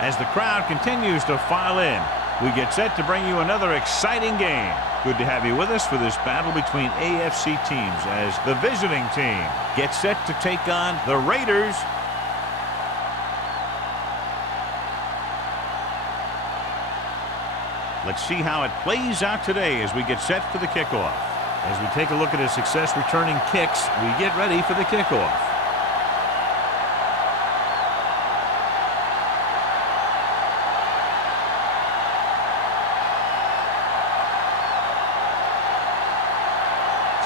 As the crowd continues to file in, we get set to bring you another exciting game. Good to have you with us for this battle between AFC teams as the visiting team gets set to take on the Raiders. Let's see how it plays out today as we get set for the kickoff. As we take a look at his success returning kicks, we get ready for the kickoff.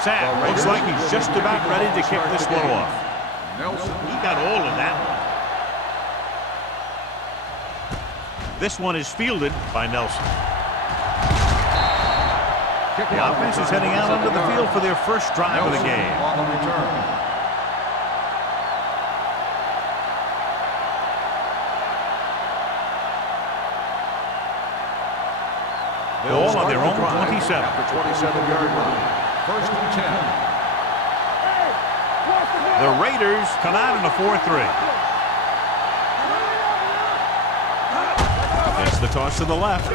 Sam looks like he's just about ready to kick this one off. He got all of that one. This one is fielded by Nelson. The offense is heading out onto the field for their first drive of the game. Ball on their own 27. 27-yard line. First and 10. The Raiders come out in a 4-3. It's the toss to the left.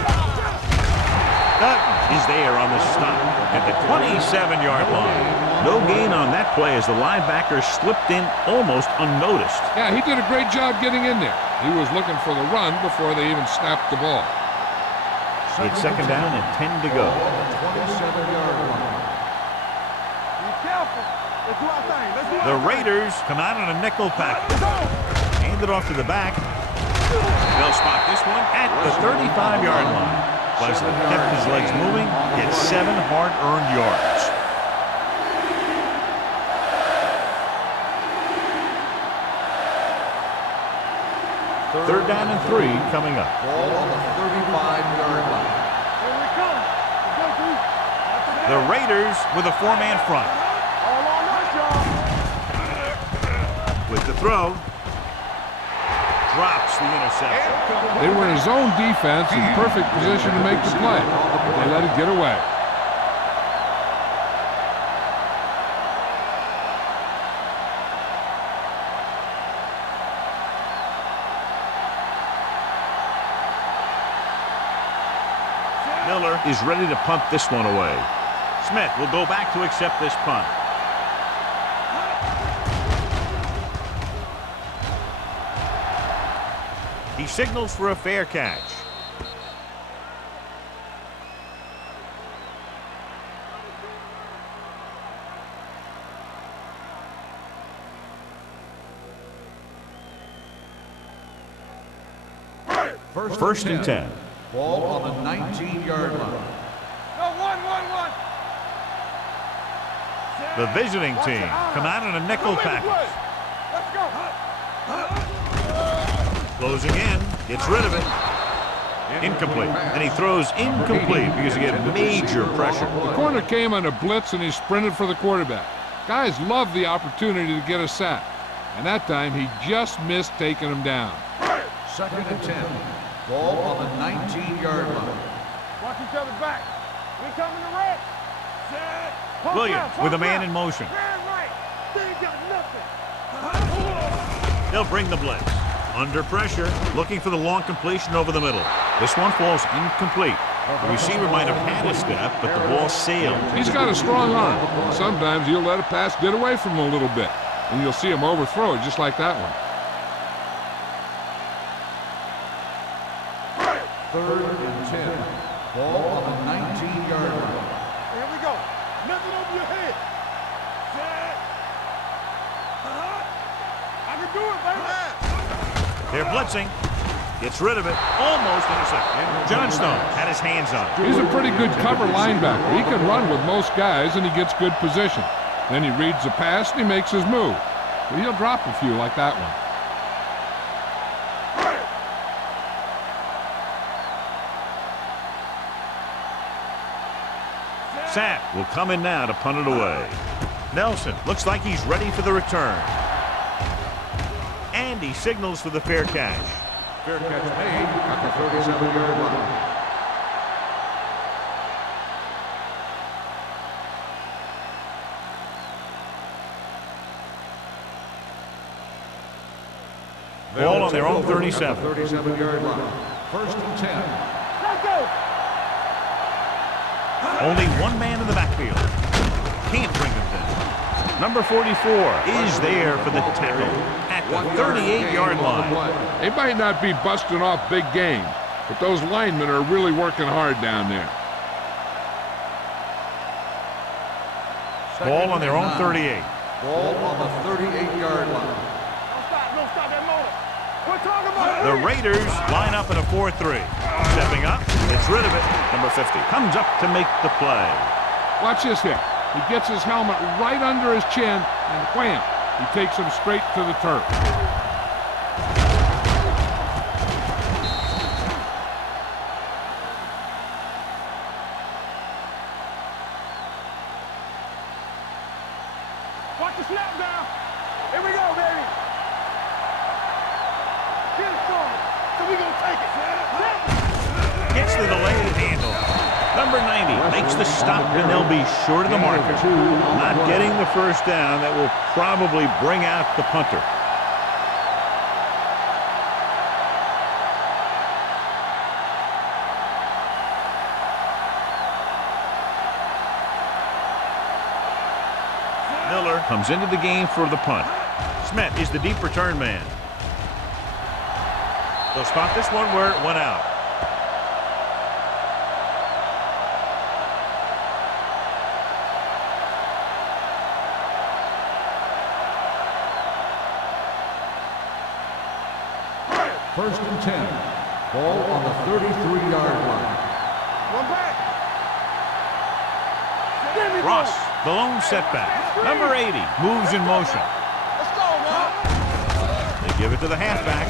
Dutton is there on the stop at the 27-yard line. No gain on that play as the linebacker slipped in almost unnoticed. Yeah, he did a great job getting in there. He was looking for the run before they even snapped the ball. It's second down and 10 to go. 27-yard line. The Raiders come out on a nickel package. Hand it off to the back. They'll spot this one at the 35-yard line. Wesley kept his legs moving, gets 7 hard-earned yards. Third down and 3 coming up. Ball on the 35-yard line. The Raiders with a 4-man front. With the throw, drops the interception. They were in zone defense in perfect position to make the play. They let it get away. Miller is ready to punt this one away. Smith will go back to accept this punt. He signals for a fair catch. First and 10. Ball on the 19-yard line. The visiting team come out in a nickel package. Closing in, gets rid of it. Incomplete. And he throws incomplete because he had major pressure. The corner came on a blitz and he sprinted for the quarterback. Guys love the opportunity to get a sack. And that time he just missed taking him down. Second and 10. Ball on the 19-yard line. Watch each other back. We coming to red. Williams with a man in motion. They'll bring the blitz. Under pressure, looking for the long completion over the middle. This one falls incomplete. The receiver might have had a step, but the ball sailed. He's got a strong arm. Sometimes he'll let a pass get away from him a little bit, and you'll see him overthrow it just like that one. Third and 10. Ball on the 19-yard line. Here we go. Nothing over your head. Set. I can do it, baby. They're blitzing. Gets rid of it. Almost intercepted. Johnstone had his hands on it. He's a pretty good cover linebacker. He can run with most guys, and he gets good position. Then he reads the pass, and he makes his move. But he'll drop a few like that one. Sapp will come in now to punt it away. Nelson looks like he's ready for the return. And he signals for the fair catch. Fair catch made at the 37-yard line. Ball on their own 37. 37-yard line. First and 10. Let's go. Only one man in the backfield. Can't bring him down. Number 44 is there for the tackle at the 38-yard line. They might not be busting off big games, but those linemen are really working hard down there. Ball on their own 38. Ball on the 38-yard line. Don't stop that motor. We're talking about The Raiders line up in a 4-3. Stepping up, gets rid of it. Number 50 comes up to make the play. Watch this hit. He gets his helmet right under his chin, and wham, he takes him straight to the turf. Watch the snap down. Here we go, baby. Get it from him. So we gonna take it. Gets the delayed handle. Number 90 makes the stop, and they'll be short of the marker. Not getting the first down. That will probably bring out the punter. Miller comes into the game for the punt. Smith is the deep return man. They'll spot this one where it went out. First and 10. Ball on the 33-yard line. One back. Ross, the lone setback. Number 80 moves in motion. Let's go, man. They give it to the halfback.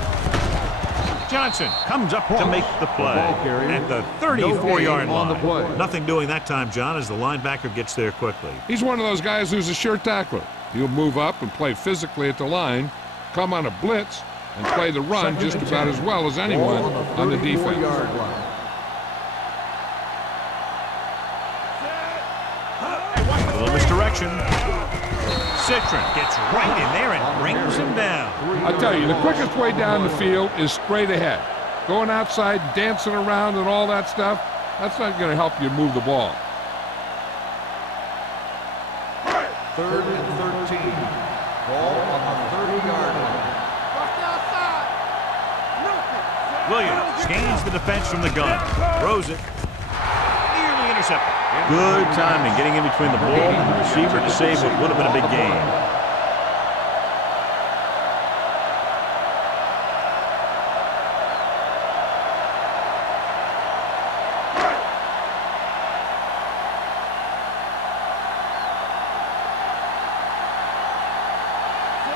Johnson comes up to make the play at the 34-yard line. Nothing doing that time, John, as the linebacker gets there quickly. He's one of those guys who's a sure tackler. He'll move up and play physically at the line, come on a blitz, and play the run just about as well as anyone on the defense. A little misdirection. Citron gets right in there and brings him down. I tell you, the quickest way down the field is straight ahead. Going outside, dancing around and all that stuff, that's not going to help you move the ball. Third and 13. Ball on the 30-yard line. Williams scans the defense from the gun. Throws it. Nearly intercepted. Good timing getting in between the ball and the receiver to save what would have been a big game.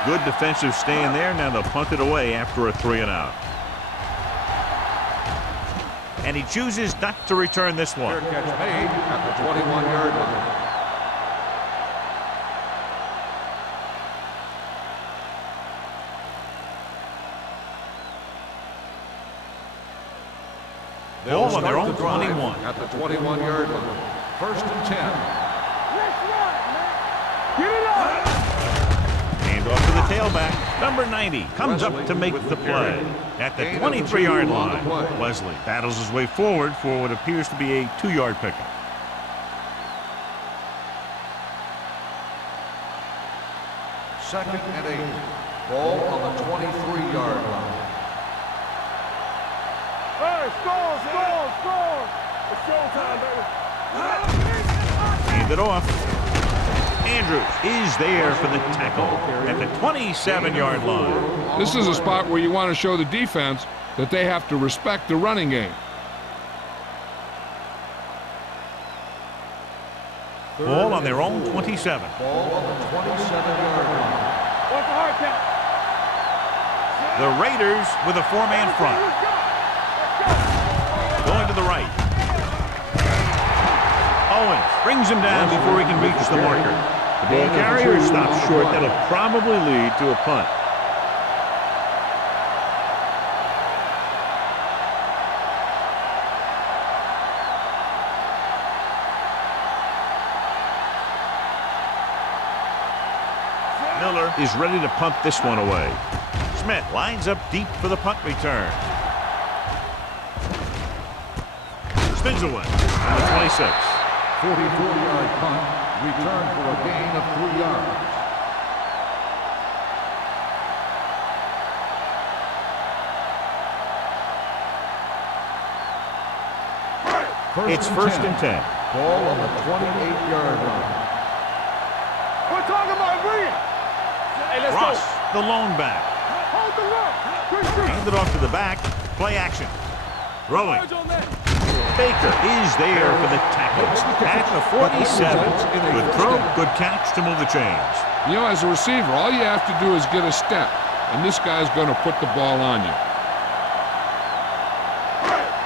Good defensive stand there. Now they'll punt it away after a 3-and-out. And he chooses not to return this one. Fair catch made at the 21-yard line. Ball on their own 21. At the 21-yard line. First and 10. Let's run, man. Get it up. Hand off to the tailback. Number 90 comes up to make the play at the 23-yard line. Wesley battles his way forward for what appears to be a 2-yard pickup. Second and 8. Ball on the 23-yard line. Hey, score. It's showtime, baby. Hand it off. Andrews is there for the tackle at the 27-yard line. This is a spot where you want to show the defense that they have to respect the running game. Ball on their own 27. Ball on the 27-yard line. What's the hard count? The Raiders with a 4-man front. Going to the right. Owens brings him down before he can reach the marker. The ball carrier stops short. That'll probably lead to a punt. Miller is ready to punt this one away. Smith lines up deep for the punt return. Spins away from the 26. 44-yard punt, return for a gain of 3 yards. It's first and 10. Ball on the 28-yard line. We're talking about bringing. Hey, let's Ross, go. the lone back. Hold the rock. Handed off to the back. Play action. Throwing. Charge on that. Baker is there for the tackle at the 47. Good throw, good catch to move the chains. You know, as a receiver, all you have to do is get a step, and this guy's going to put the ball on you.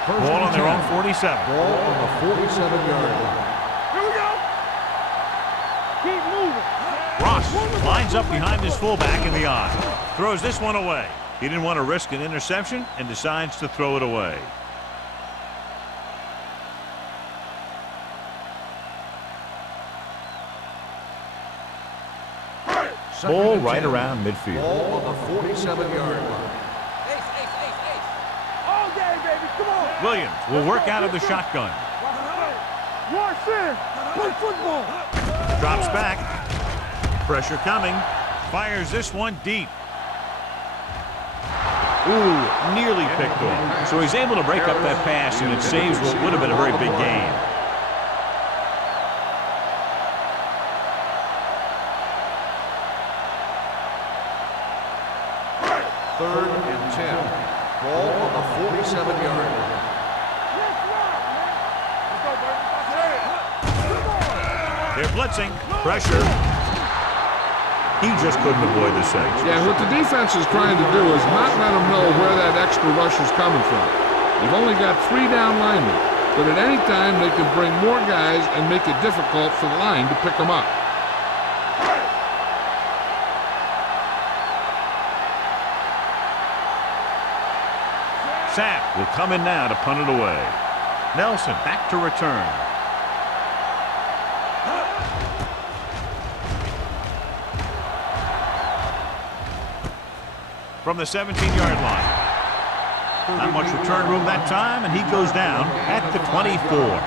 Ball on their own 47. Ball on the 47-yard line. Here we go. Keep moving. Ross lines up behind his fullback in the eye. Throws this one away. He didn't want to risk an interception and decides to throw it away. Ball right around midfield. Ball on the 47-yard line. All day, baby. Come on. Williams will work out of the shotgun. Watch in. Play football. Drops back. Pressure coming. Fires this one deep. Ooh, nearly picked off. So he's able to break up that pass, and it saves what would have been a very big gain. Third and 10. Ball on the 47-yard line. They're blitzing. Pressure. He just couldn't avoid the six. Yeah, what the defense is trying to do is not let them know where that extra rush is coming from. You've only got 3 down linemen, but at any time they can bring more guys and make it difficult for the line to pick them up. Sapp will come in now to punt it away. Nelson back to return. From the 17-yard line. Not much return room that time, and he goes down at the 24.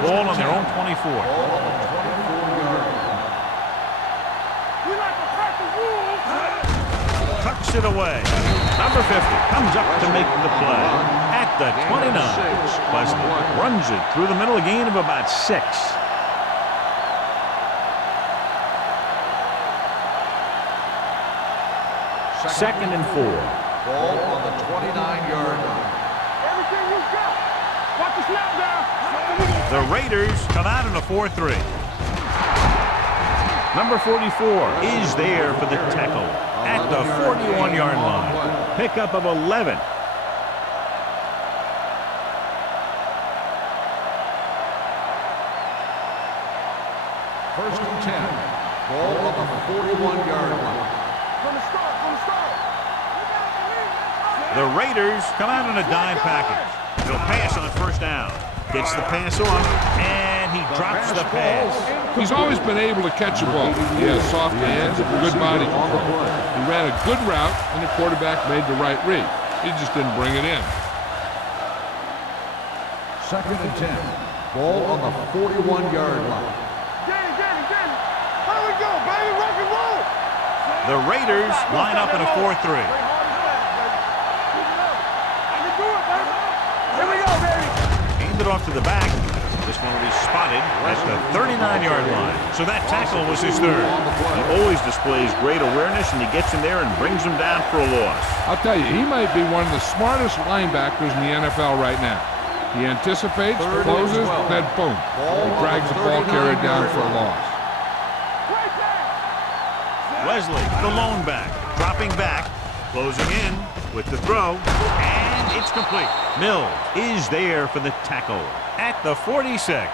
Ball on their own 24. Ball on the 24-yard line. We like to crack the rules. Tucks it away. Number 50 comes up to make the play at the 29. Wesley runs it through the middle, a gain of about 6. Second and 4. Ball on the 29-yard line. Everything you got. Watch the snap down. The Raiders come out in a 4-3. Number 44 is there for the tackle at the 41-yard line. Pickup of 11. First and 10. Ball on the 41-yard line. From the start. The Raiders come out in a dime package. He'll pass on first down. Gets the pass off, and he drops the pass. He's always been able to catch a ball. He has soft hands and good body control. He ran a good route, and the quarterback made the right read. He just didn't bring it in. Second and 10. Ball on the 41-yard line. Get it. Here we go, baby. Rock and roll. The Raiders line up in a 4-3. I can do it, baby. Here we go, baby. Handed off to the back. This one will be spotted at the 39-yard line. So that tackle was his third. He always displays great awareness, and he gets in there and brings him down for a loss. I'll tell you, he might be one of the smartest linebackers in the NFL right now. He anticipates, closes, then boom. He drags the ball carrier down for a loss. Wesley, the lone back, dropping back, closing in with the throw, and it's complete. Mills is there for the tackle at the 46.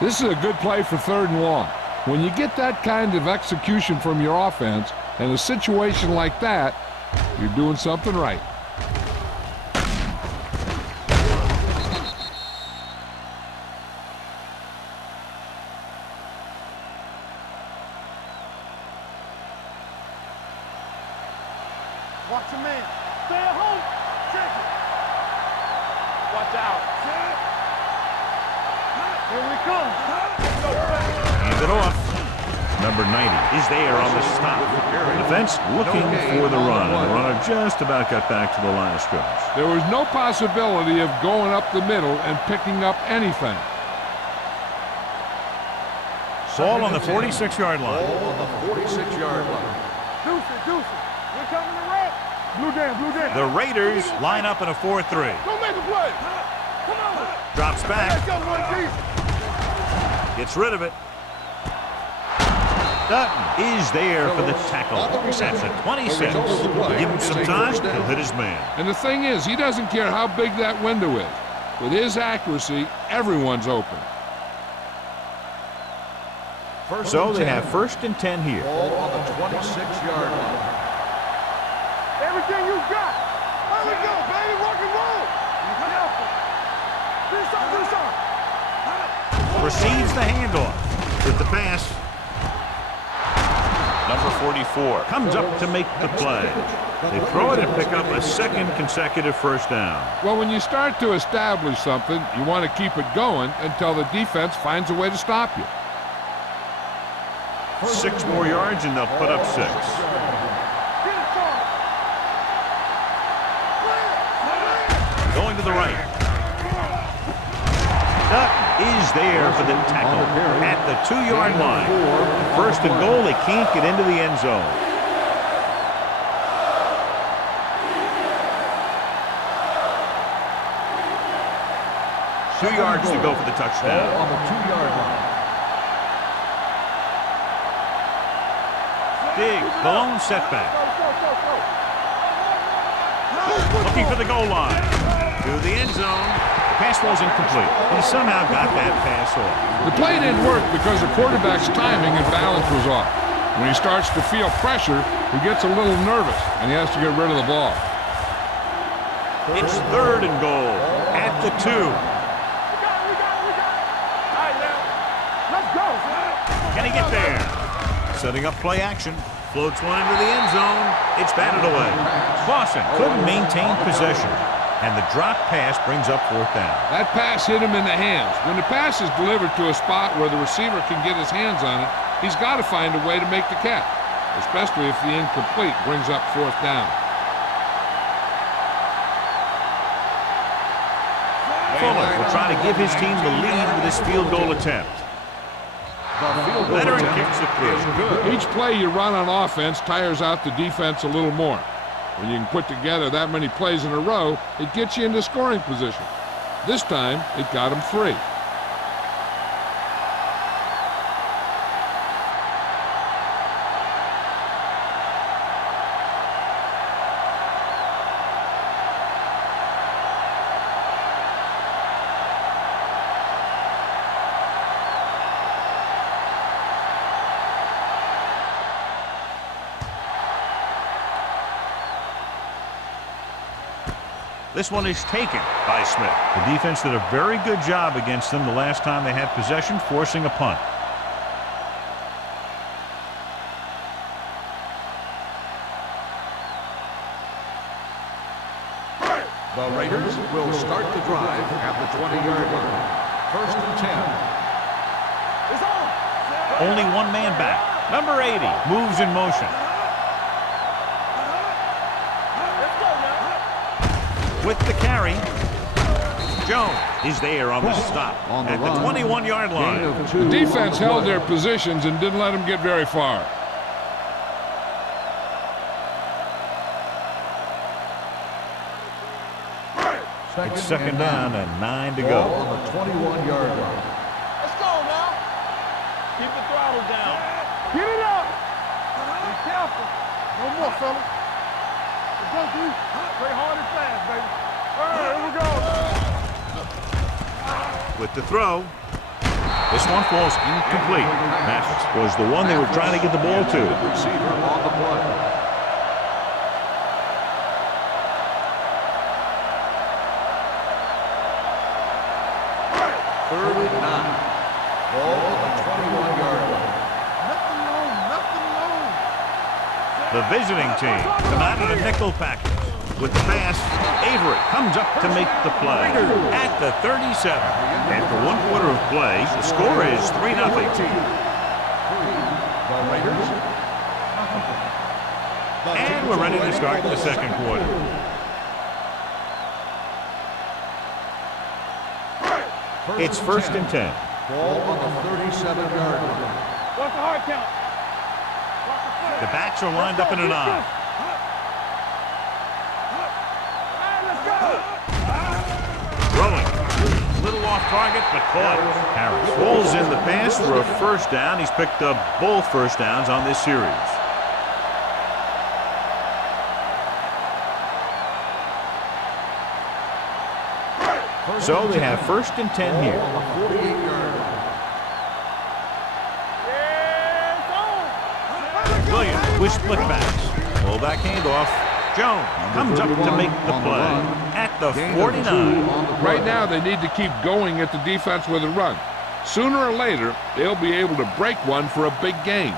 This is a good play for 3rd and long. When you get that kind of execution from your offense in a situation like that, you're doing something right. Watch your man. Stay at home. Check it. Watch out. Here we come. Hand it off. Number 90 is there on the stop. Defense looking for the run. And the runner just about got back to the line of scrimmage. There was no possibility of going up the middle and picking up anything. Ball on the 46-yard line. Ball on the 46-yard line. Deuce it. We're coming to red. Blue down. The Raiders line up in a 4-3. Don't make a play. Come on. Drops back. Let's go, one piece. Gets rid of it. Dutton is there for the tackle. That's a 26. Give him some time, he'll hit his man. And the thing is, he doesn't care how big that window is. With his accuracy, everyone's open. So they have 1st and 10 here. Ball on the 26-yard line. Everything you got. There we go, baby. Rock and roll. Do something. Receives the handoff with the pass. Number 44 comes up to make the play. They throw it and pick up a 2nd consecutive first down. Well, when you start to establish something, you want to keep it going until the defense finds a way to stop you. 6 more yards and they'll put up 6. Going to the right. Dutton is there for the tackle at the 2-yard line. 1st and goal, they can't get into the end zone. Two yards to go for the touchdown. Ball on the 2-yard line. Diggs, the lone setback. Looking for the goal line. To the end zone. The pass was incomplete. He somehow got that pass off. The play didn't work because the quarterback's timing and balance was off. When he starts to feel pressure, he gets a little nervous, and he has to get rid of the ball. It's 3rd and goal at the 2. Let's go. Can he get there? Setting up play action. Floats one into the end zone. It's batted away. Boston couldn't maintain possession. And the drop pass brings up 4th down. That pass hit him in the hands. When the pass is delivered to a spot where the receiver can get his hands on it, he's got to find a way to make the catch, especially if the incomplete brings up 4th down. Fuller will try to give his team the lead with this field goal attempt. Leonard kicks it through. Each play you run on offense tires out the defense a little more. When you can put together that many plays in a row, it gets you into scoring position. This time, it got him 3. This one is taken by Smith. The defense did a very good job against them the last time they had possession, forcing a punt. The Raiders will start the drive at the 20-yard line. 1st and 10. It's on. Only one man back. Number 80 moves in motion. Let's go now. With the carry, Jones is there on the stop at the 21-yard line. The defense held their positions and didn't let them get very far. It's 2nd down and 9 to Ball go. on the 21-yard line. Let's go now. Keep the throttle down. Get it up. Be careful. No more, fella. Let's go, dude. Play hard and fast, baby. All right, here we go. With the throw, this one falls incomplete. That was the one they were trying to get the ball to. Receiver on the play. Third and 9. Ball on the 21-yard line. Nothing long, nothing long. The visiting team come out in a nickel package. With the pass, Avery comes up to make the play at the 37. After 1 quarter of play, the score is 3-0. The Raiders. And we're ready to start the second quarter. It's 1st and 10. Ball on the 37-yard line. What's the hard count? The backs are lined up in an I. Throwing. Little off target, but caught. Harris rolls in the pass for a first down. He's picked up both first downs on this series. So they have 1st and 10 here. Williams with split backs. Fullback handoff. Jones comes up to make the play at the 49. Right now, they need to keep going at the defense with a run. Sooner or later, they'll be able to break one for a big gain.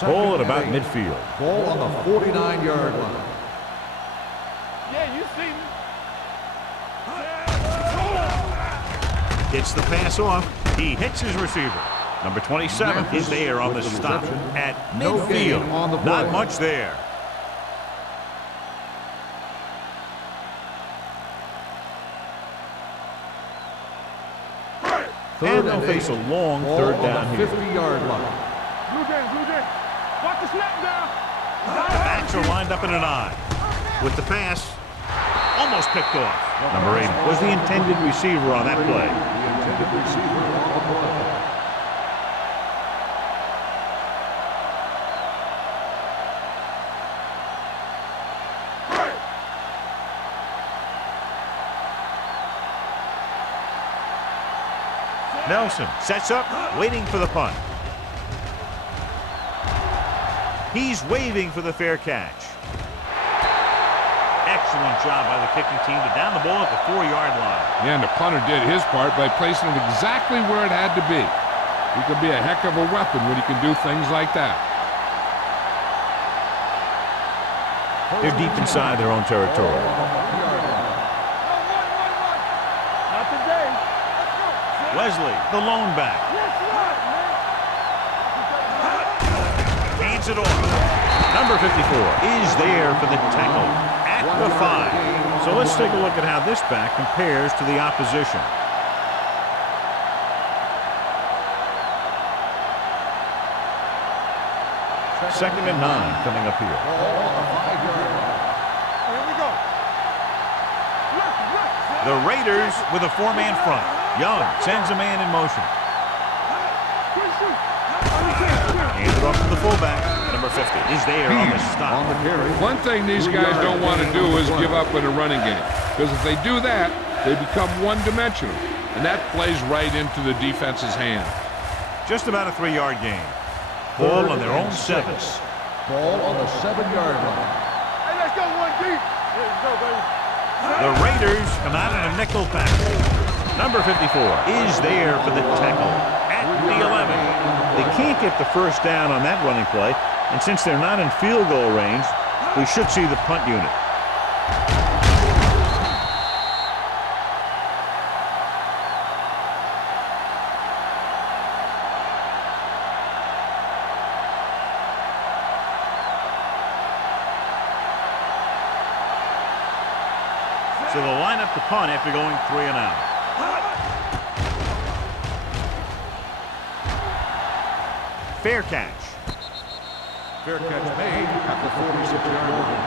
Ball at about midfield. Ball on the 49-yard line. Yeah, you see me. Gets the pass off. He hits his receiver. Number 27 is there on the stop at midfield. Not much there. And they'll face a long third down here. 50-yard line. Blue Jays. Watch the snap down. The backs are lined up in an I. With the pass, almost picked off. Number 8 was the intended receiver on that play. Nelson sets up, waiting for the punt. He's waving for the fair catch. Excellent job by the kicking team to down the ball at the 4-yard line. Yeah, and the punter did his part by placing it exactly where it had to be. He can be a heck of a weapon when he can do things like that. They're deep inside their own territory. Not today. Wesley, the lone back. Hands it off. Number 54 is there for the tackle at the 5. So let's take a look at how this back compares to the opposition. Second and 9 coming up here. Here we go. The Raiders with a 4-man front. Young sends a man in motion. Hands it off to the fullback. Number 50 is there on the stop. One thing these guys don't want to do is give up in a running game. Because if they do that, they become one-dimensional. And that plays right into the defense's hand. Just about a 3-yard gain. Ball on their own 7. Ball on the 7-yard line. Hey, let's go one deep. There you go, baby. The Raiders come out in a nickel package. Number 54 is there for the tackle at the 11. They can't get the first down on that running play, and since they're not in field goal range, we should see the punt unit. So they'll line up the punt after going 3 and out. Fair catch. Fair catch made at the 46-yard line.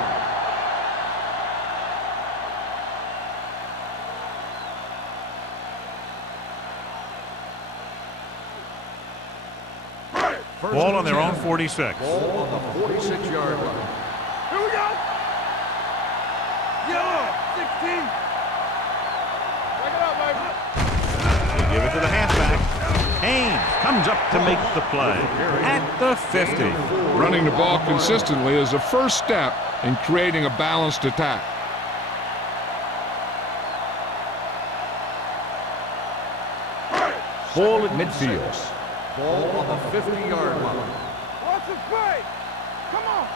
Ball on their own 46. Ball on the 46-yard line. Here we go. Yellow, 16. Break it up, baby. They give it to the halfback. Haynes comes up to make the play at the 50. Running the ball consistently is a first step in creating a balanced attack. Ball at midfield. Ball on the 50-yard line. Watch Defensive play. Come on.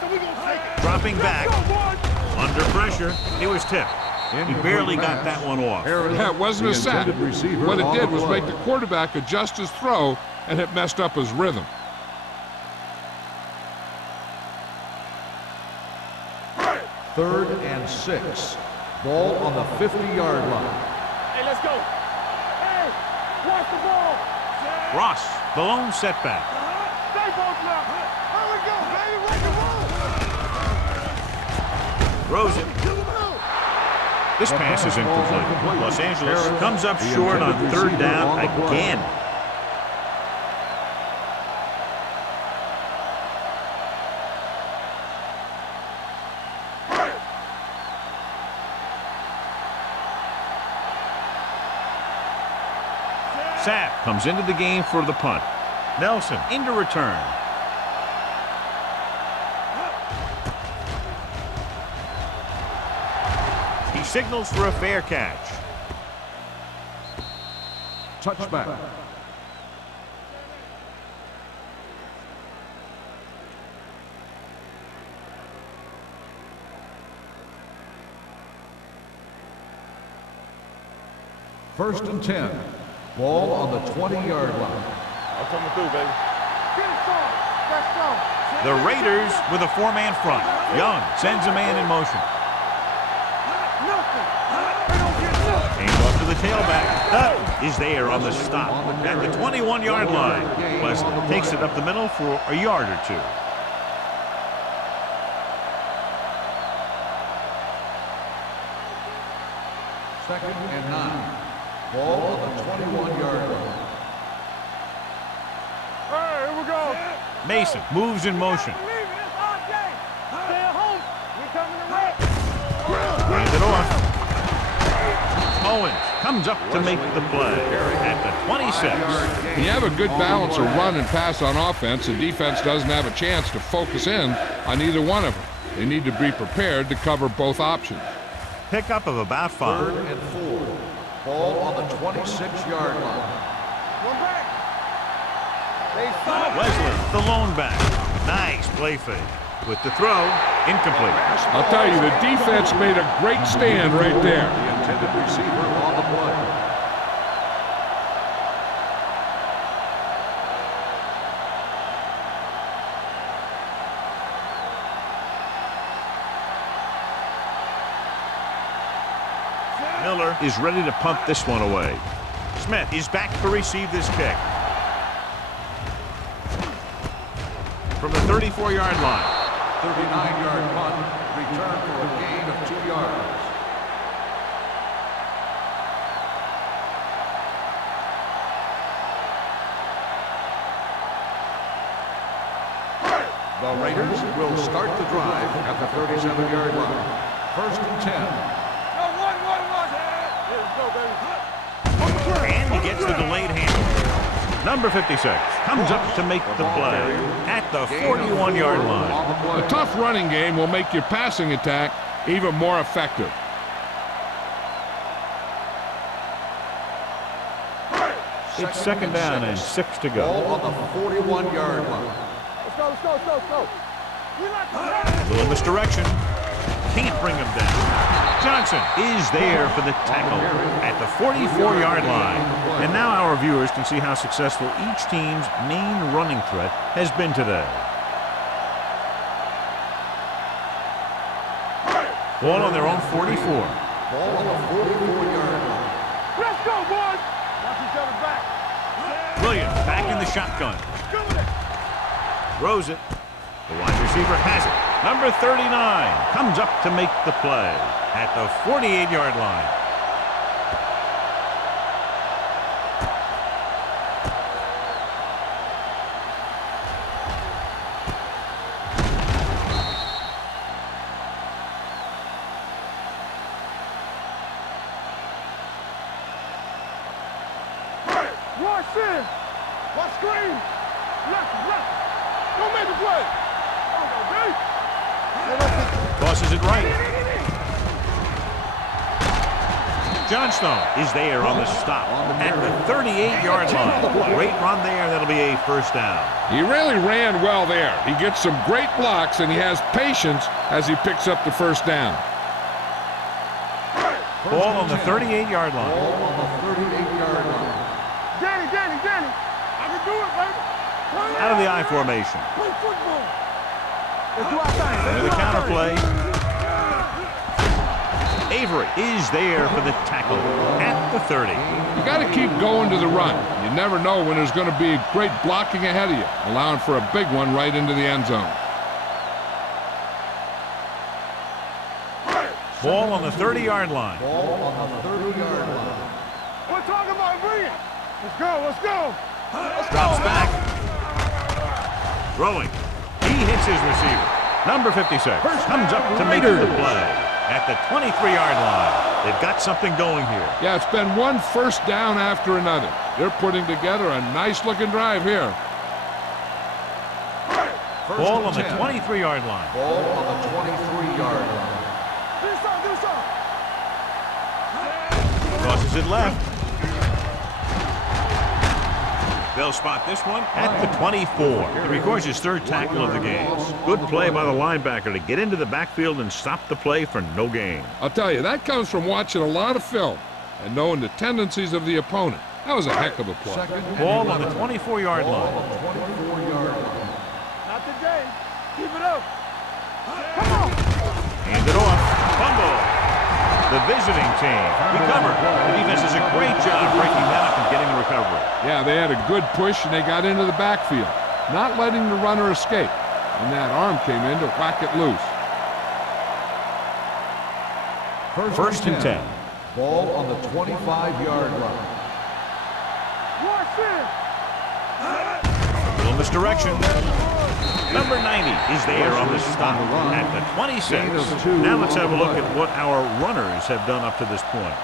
So we gonna take it. Dropping back. Let's go, boys. Under pressure. He was tipped. He barely got that one off. That wasn't a sack. What it did was make the quarterback adjust his throw, and it messed up his rhythm. Third and 6. Ball on the 50-yard line. Hey, let's go. Hey, watch the ball. Ross, the lone setback. Stay ball block. Here we go, baby. Rock and roll. Throws it. This pass is incomplete. Los Angeles comes up short on third down again. Sapp comes into the game for the punt. Nelson into return. He signals for a fair catch. Touchback. First and 10. Ball on the 20-yard line. I'm coming through, baby. Get it, son. Let's go. The Raiders with a four-man front. Young sends a man in motion. Nothing. They don't get nothing. Hands off to the tailback. Dutton is there on the stop at the 21-yard line. Wesley takes it up the middle for a yard or two. Second and 9. Ball on the 21-yard line. Hey, here we go. Mason moves in motion. Leave it. It's our day. Stay at home. We coming to wreck. Hands it off. Owens comes up to make the play at the 26. When you have a good balance of run and pass on offense, the defense doesn't have a chance to focus in on either one of them. They need to be prepared to cover both options. Pickup of about 5. Third and 4. Ball on the 26-yard line. One back. They saw Wesley, the lone back. Nice play fake. With the throw, incomplete. I'll tell you, the defense made a great stand right there. The intended receiver on the play. Miller is ready to punt this one away. Smith is back to receive this kick. From the 34-yard line. 39-yard punt. Return for a gain of 2 yards. The Raiders will start the drive at the 37-yard line. First and 10. And he gets the delayed handle. Number 56 comes up to make the play at the 41-yard line. A tough running game will make your passing attack even more effective. It's second down and 6 to Ball go. on the 41-yard line. Let's go. We like to run. A little misdirection. Can't bring him down. Johnson is there for the tackle at the 44-yard line. And now our viewers can see how successful each team's main running threat has been today. Ball on their own 44. Ball on the 44-yard line. Let's go, boys. Watch each other back. Williams back in the shotgun. Throws it. The wide receiver has it. Number 39 comes up to make the play at the 48-yard line. Watch in. Watch screen. Left. Don't make the play. Tosses it right. Johnstone is there on the stop at the 38-yard line. Great run there. That'll be a first down. He really ran well there. He gets some great blocks, and he has patience as he picks up the first down. Ball on the 38-yard line. Ball on the 38-yard line. Danny. I can do it, baby. Out of the I formation. Play football. Let's do our thing. There's the counter play. Avery is there for the tackle at the 30. You got to keep going to the run. You never know when there's going to be great blocking ahead of you, allowing for a big one right into the end zone. Ball on the 30-yard line. Ball on the 30-yard line. We're talking about bringing. Let's go. Drops back. Throwing. He hits his receiver. Number 56 comes up to make the play at the 23-yard line. They've got something going here. Yeah, it's been one first down after another. They're putting together a nice-looking drive here. Ball on the 23-yard line. Ball on the 23-yard line. Do something. Tosses it left. They'll spot this one at the 24. He records his third tackle of the game. Good play by the linebacker to get into the backfield and stop the play for no gain. I'll tell you, that comes from watching a lot of film and knowing the tendencies of the opponent. That was a heck of a play. Ball on the 24-yard line. 24-yard line. Not today. Keep it up. Come on. Hand it off. Fumble. The visiting team recovered. The defense does a great job breaking that up and getting the recovery. Yeah, they had a good push and they got into the backfield, not letting the runner escape. And that arm came in to whack it loose. First and 10. Ball on the 25-yard line. Watch this. Little misdirection. Number 90 is there on the stop at the 26. Now let's have a look at what our runners have done up to this point.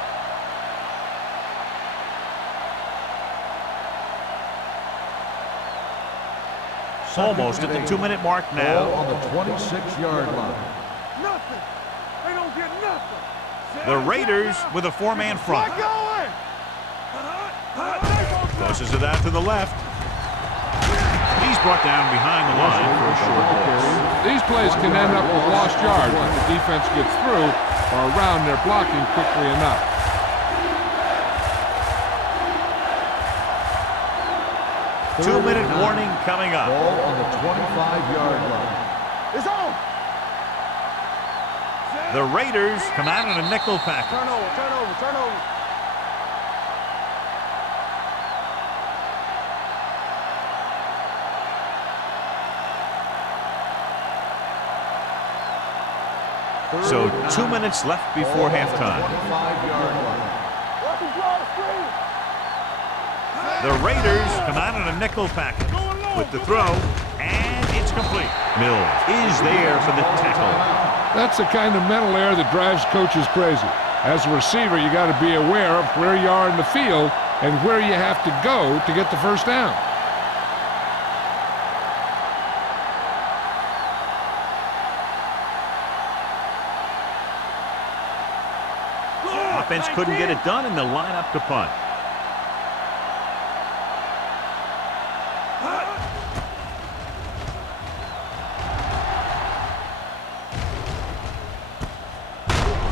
Almost at the 2-minute mark Ball now. on the 26-yard line. Nothing. They don't get nothing. The Raiders with a 4-man front. Get going. Tosses it out to the left. He's brought down behind the line for a short loss. These plays can end up with lost yards if the defense gets through or around their blocking quickly enough. Two-minute warning coming up. Ball on the 25-yard line. It's on. The Raiders come out in a nickel package. Turn over. So 2 minutes left before halftime. 25-yard line. The Raiders come out in a nickel package with the throw, and it's complete. Mills is there for the tackle. That's the kind of mental error that drives coaches crazy. As a receiver, you got to be aware of where you are in the field and where you have to go to get the first down. Offense couldn't get it done, and they'll line up to punt.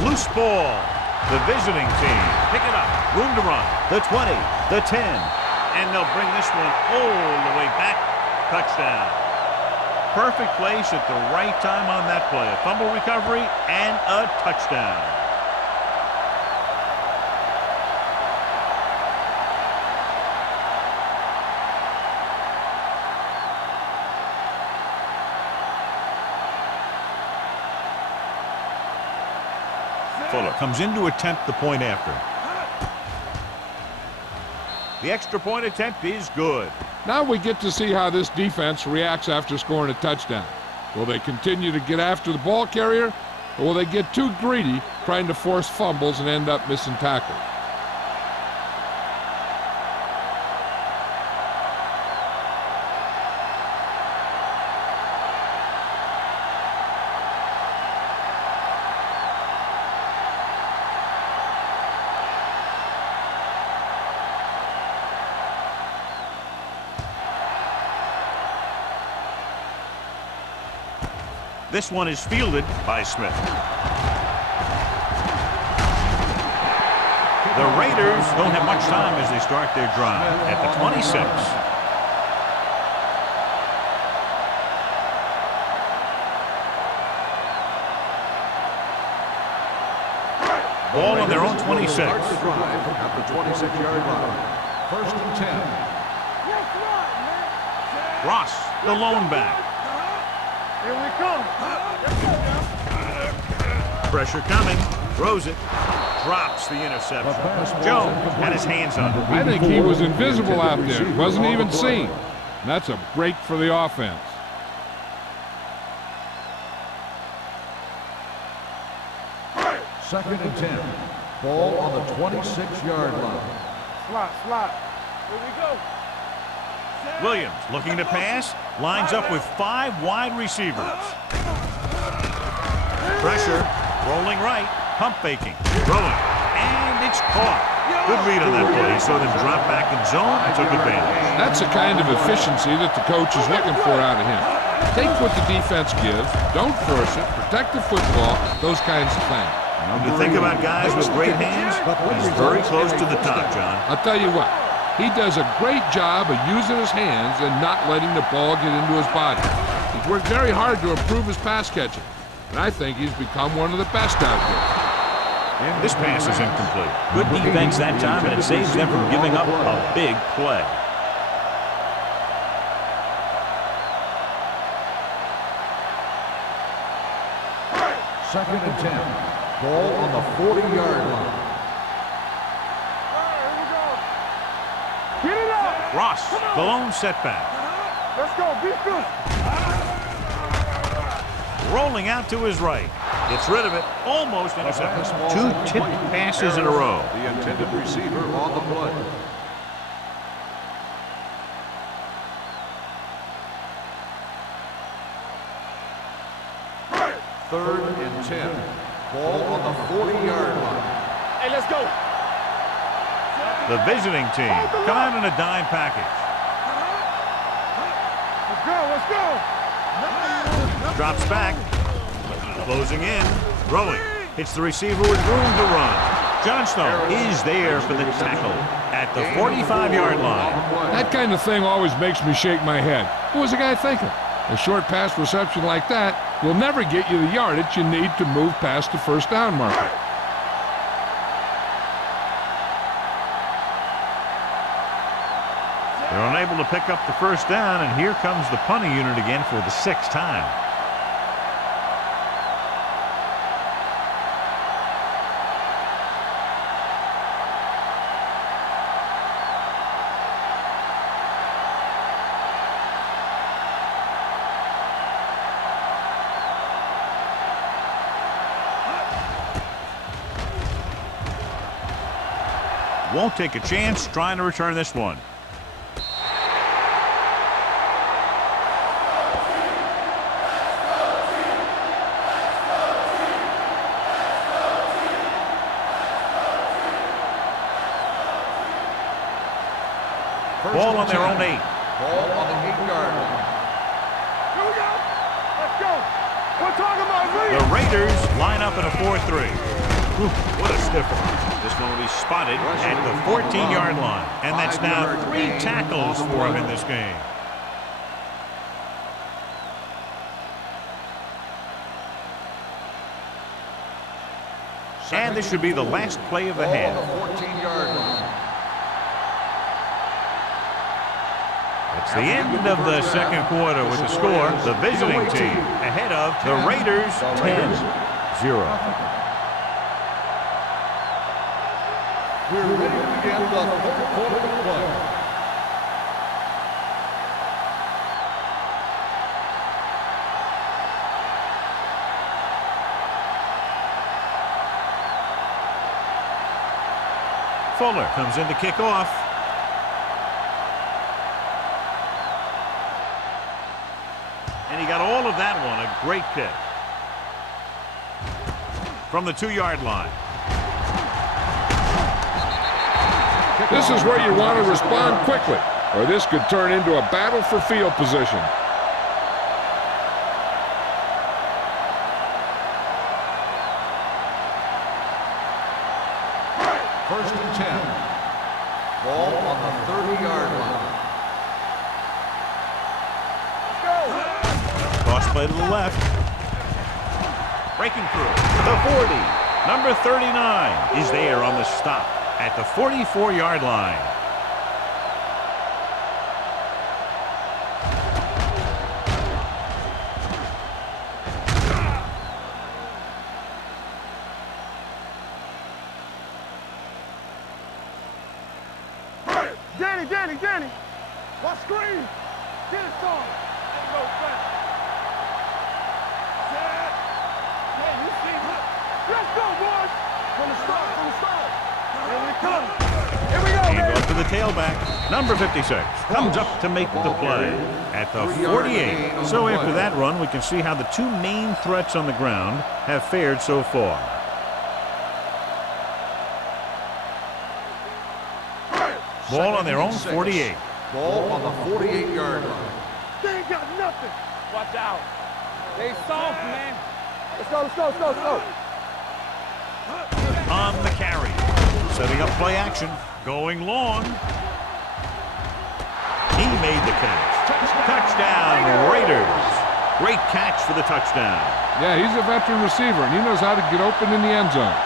Loose ball. The visiting team pick it up. Room to run. The 20, the 10, and they'll bring this one all the way back. Touchdown. Perfect place at the right time on that play. A fumble recovery and a touchdown. Fuller comes in to attempt the point after. The extra point attempt is good. Now we get to see how this defense reacts after scoring a touchdown. Will they continue to get after the ball carrier, or will they get too greedy trying to force fumbles and end up missing tackles? This one is fielded by Smith. The Raiders don't have much time as they start their drive at the 26. Ball on their own 26. Start the drive at the 26-yard line. First and 10. Ross, the lone back. Here we come. Pressure coming. Throws it. Drops the interception. Jones had his hands on it. I think he was invisible out there. Wasn't even seen. And that's a break for the offense. Second and 10. Ball on the 26-yard line. Slot. Here we go. Williams looking to pass. Lines up with 5 wide receivers. Pressure. Rolling right. Pump faking. Throwing. And it's caught. Good read on that play. He saw them drop back in zone and took advantage. That's the kind of efficiency that the coach is looking for out of him. Take what the defense gives. Don't force it. Protect the football. Those kinds of things. When you think about guys with great hands, he's very close to the top, John. I'll tell you what. He does a great job of using his hands and not letting the ball get into his body. He's worked very hard to improve his pass catching, and I think he's become one of the best out there. This pass is incomplete. Good defense that time, and it saves them from giving up a big play. Second and 10. Ball on the 40-yard line. Get it up. Ross, the lone setback. Let's go. Be good. Rolling out to his right. Gets rid of it. Almost intercepted. 2 tipped passes in a row. The intended receiver on the play. Third and 10. Ball on the 40-yard line. Hey, let's go. The visiting team come out in a dime package. Let's go. Drops back. Closing in. Throwing. Hits the receiver with room to run. Johnstone is there for the tackle at the 45-yard line. That kind of thing always makes me shake my head. What was the guy thinking? A short pass reception like that will never get you the yardage you need to move past the first down marker. They're unable to pick up the first down, and here comes the punting unit again for the 6th time. Won't take a chance trying to return this one. Ball on their own 8. Ball on the 8-yard line. Here we go. Let's go. We're talking about me. The Raiders line up in a 4-3. What a stiffer. This one will be spotted at the 14-yard line. And that's now 3 tackles for him in this game. And this should be the last play of the half. 14-yard line. It's the end of the second quarter with the score. The visiting team ahead of the Raiders 10-0. We're ready to begin the third quarter of play. Fuller comes in to kick off. And he got all of that one. A great kick. From the 2-yard line. This is where you want to respond quickly, or this could turn into a battle for field position. and 10. Ball on the 30-yard line. Cross play to the left. Breaking through. The 40. Number 39 is there on the stop at the 44-yard line. Danny. What screen? Get it on. Let's go, Frank. Set. Yeah, you see what? Let's go, boys. From the start. Here we come. Here we go, Hand man. off to the tailback. Number 56 comes up to make the play at the 48. So after that run, we can see how the two main threats on the ground have fared so far. Ball on their own 48. Ball on the 48-yard line. They ain't got nothing. Watch out. They soft, man. Let's go. On the carry. Setting up play action. Going long. He made the catch. Touchdown, Raiders. Great catch for the touchdown. Yeah, he's a veteran receiver, and he knows how to get open in the end zone.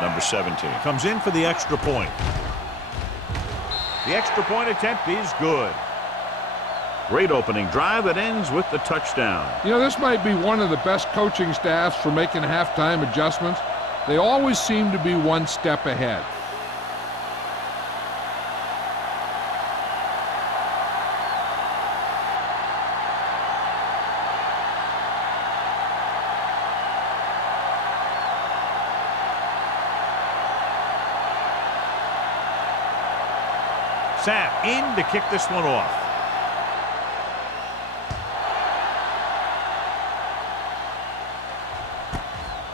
Number 17 comes in for the extra point. The extra point attempt is good. Great opening drive that ends with the touchdown. You know, this might be one of the best coaching staffs for making halftime adjustments. They always seem to be one step ahead. Sapp in to kick this one off.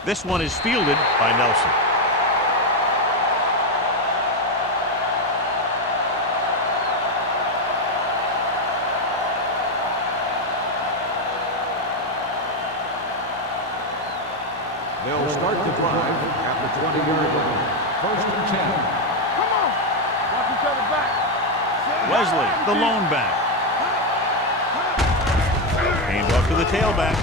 This one is fielded by Nelson. They'll start the drive at the 20-yard line. First and 10. Come on. Watch each other back. Wesley, the lone back. Hand off to the tailback.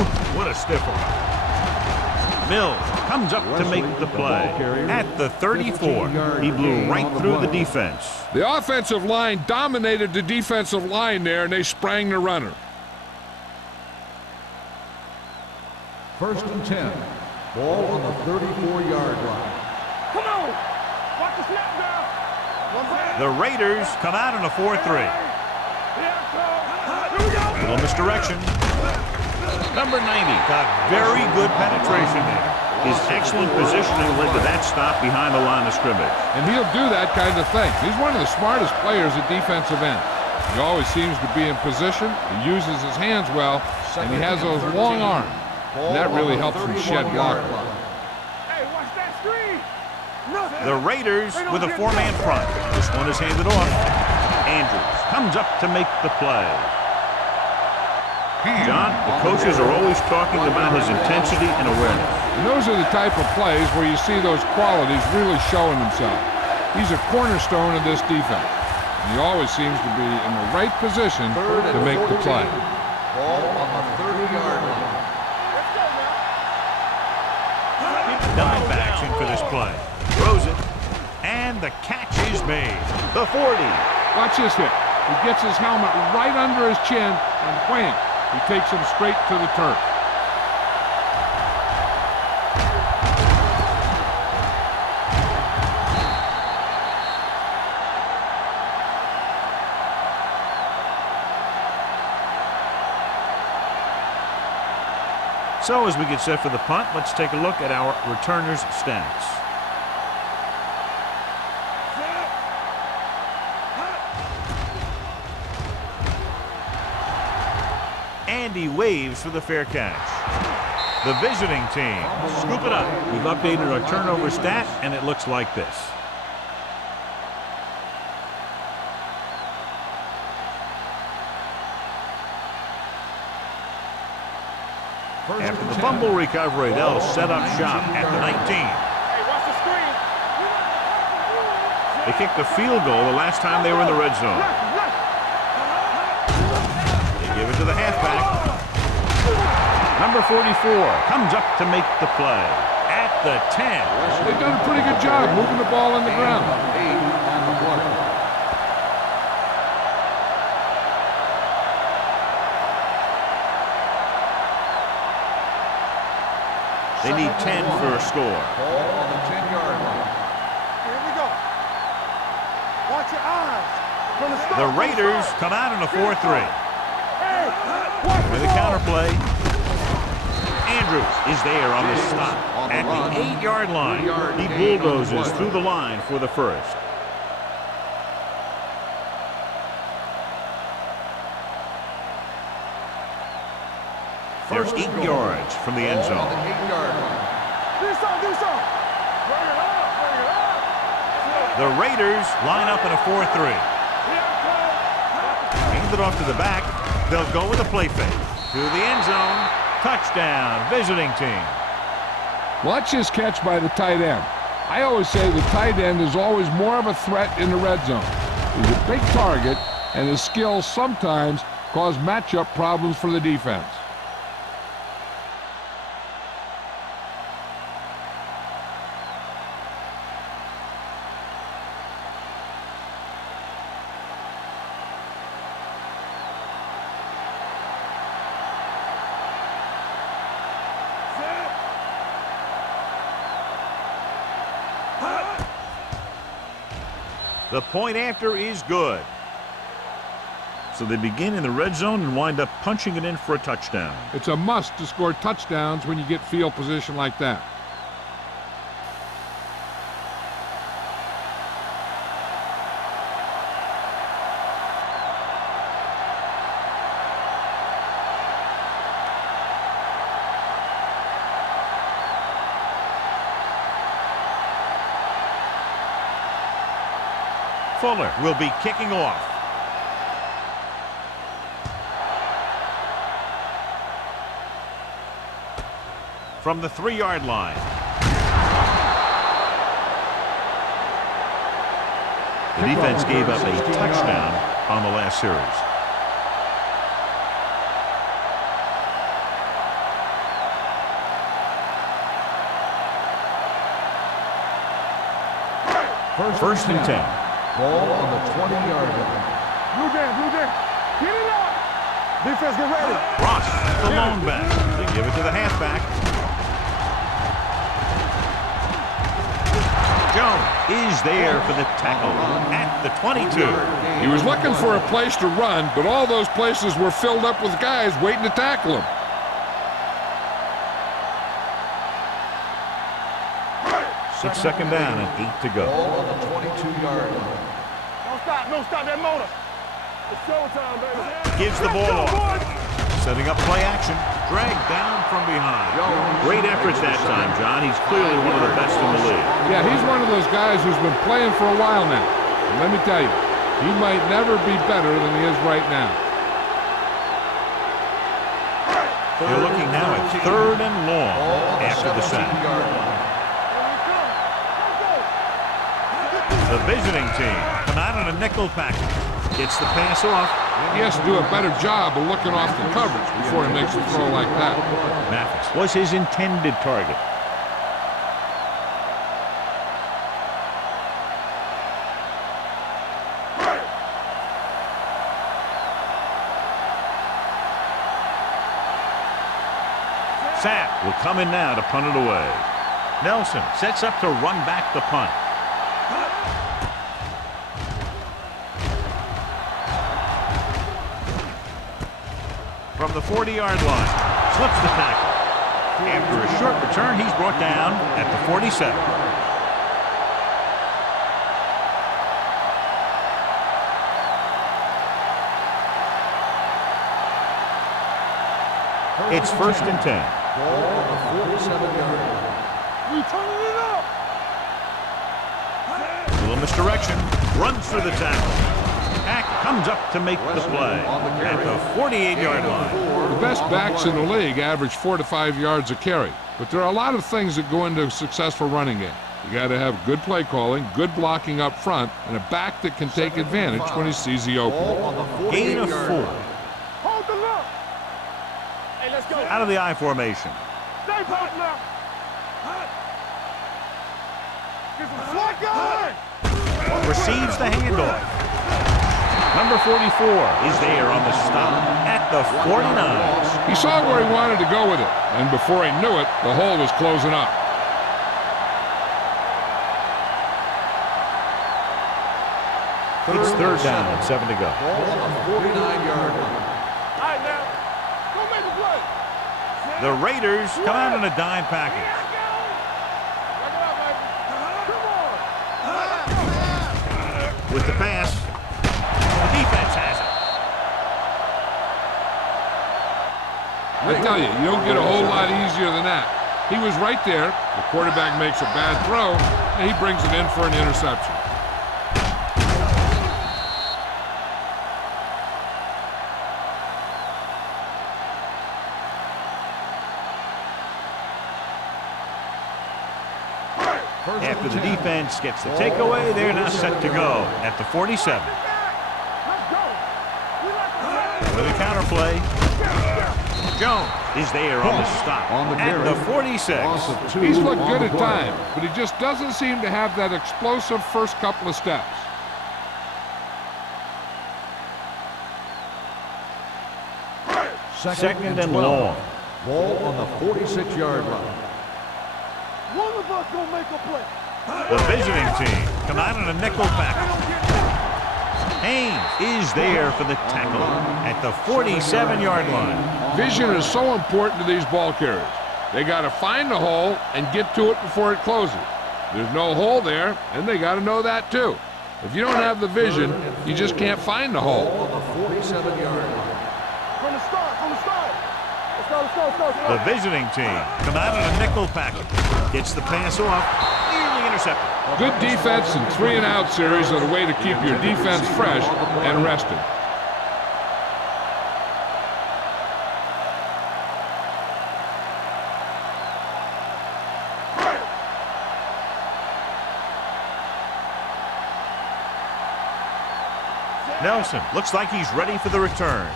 Ooh, what a stiff one. Mills comes up to make the play. At the 34, he blew right through the defense. The offensive line dominated the defensive line there, and they sprang the runner. First and 10. Ball on the 34-yard line. Come on. Watch the snap down. The Raiders come out in a 4-3. Little misdirection. Number 90 got very good penetration there. His excellent positioning led to that stop behind the line of scrimmage. And he'll do that kind of thing. He's one of the smartest players at defensive end. He always seems to be in position. He uses his hands well, and he has those long arms. And that really helps him shed blockers. Hey, watch that screen. The Raiders with a four-man front. This one is handed off. Andrews comes up to make the play. John, the coaches are always talking about his intensity and awareness. And those are the type of plays where you see those qualities really showing themselves. He's a cornerstone of this defense. And he always seems to be in the right position to make the play. Ball on the 30-yard line. Diamondbacks in for this play. Throws it. And the catch is made. The 40. Watch this hit. He gets his helmet right under his chin, and wham, he takes him straight to the turf. So as we get set for the punt, let's take a look at our returners' stats. and he waves for the fair catch. The visiting team scoop it up. We've updated our turnover stat, and it looks like this. After the fumble recovery, they'll set up shop at the 19. Hey, watch the screen. They kicked the field goal the last time they were in the red zone. They give it to the halfback. Number 44 comes up to make the play at the 10. They've done a pretty good job moving the ball on the ground. 8 on the play. They need 10 for a score. Ball on the 10-yard line. Here we go. Watch your eyes. From the start. The Raiders come out in a 4-3. Hey, watch With the a ball. counterplay, Andrews is there on the stop at the 8-yard line. He bulldozes through the line for the first. There's 8 yards from the end Ball on zone. the 8-yard line. Do something, do something. Bring it up, bring it up. The Raiders line up in a 4-3. Hand it off to the back. They'll go with a play fake. To the end zone. Touchdown, visiting team. Watch this catch by the tight end. I always say the tight end is always more of a threat in the red zone. He's a big target, and his skills sometimes cause matchup problems for the defense. The point after is good. So they begin in the red zone and wind up punching it in for a touchdown. It's a must to score touchdowns when you get field position like that. Fuller will be kicking off. From the 3-yard line. The defense gave up a touchdown on the last series. First and 10. Ball on the 20-yard line. Blue Jam. Get it up. Defense, get ready. Ross, the lone back. They give it to the halfback. Jones is there for the tackle at the 22. He was looking for a place to run, but all those places were filled up with guys waiting to tackle him. It's second down and 8 to go. Ball on the 22-yard line. Don't stop that motor. It's showtime, baby. Gives the ball off. Setting up play action. Dragged down from behind. Great effort that time, John. He's clearly one of the best in the league. Yeah, he's one of those guys who's been playing for a while now. And let me tell you, he might never be better than he is right now. You're looking now at 3rd and long after the sack. The visiting team come out in a nickel package. Gets the pass off. He has to do a better job of looking off the coverage before he makes a throw like that. Mathis was his intended target. Sapp will come in now to punt it away. Nelson sets up to run back the punt. From the 40-yard line, slips the tackle. After a short return, he's brought down at the 47. It's first and 10. Ball on the 47-yard line. We turning it up. A little misdirection. Runs for the tackle. Hack comes up to make the play at the 48-yard line. The best backs in the league average 4 to 5 yards a carry. But there are a lot of things that go into a successful running game. You got to have good play calling, good blocking up front, and a back that can take advantage when he sees the opening. Gain of 4. Hold the look. Hey, let's go. Out of the I formation. Stay back now. Get some slack guy. Receives the handoff. Number 44 is there on the stop at the 49. He saw where he wanted to go with it, and before he knew it, the hole was closing up. It's third down and 7 to go. Ball on the 49-yard line. All right, now. Go make a play. The Raiders come out in a dime package. Check it out, baby. Come on. With the pass, the defense has it. I tell you, you don't get a whole lot easier than that. He was right there. The quarterback makes a bad throw, and he brings it in for an interception. After the defense gets the takeaway, they're now set to go at the 47. With a counter play, Jones is there on the stop at the 46. He's looked good at times, but he just doesn't seem to have that explosive first couple of steps. Second and long. Ball on the 46-yard line. One of us gonna make a play. The visiting team come out in a nickel package. Haynes is there for the tackle at the 47-yard line. Vision is so important to these ball carriers. They got to find the hole and get to it before it closes. There's no hole there, and they got to know that too. If you don't have the vision, you just can't find the hole. Ball on the 47-yard line. From the start. Let's go. The visiting team come out in a nickel package. Gets the pass off, nearly intercepted. Good defense and 3-and-out series are the way to keep your defense fresh and rested. Nelson looks like he's ready for the return.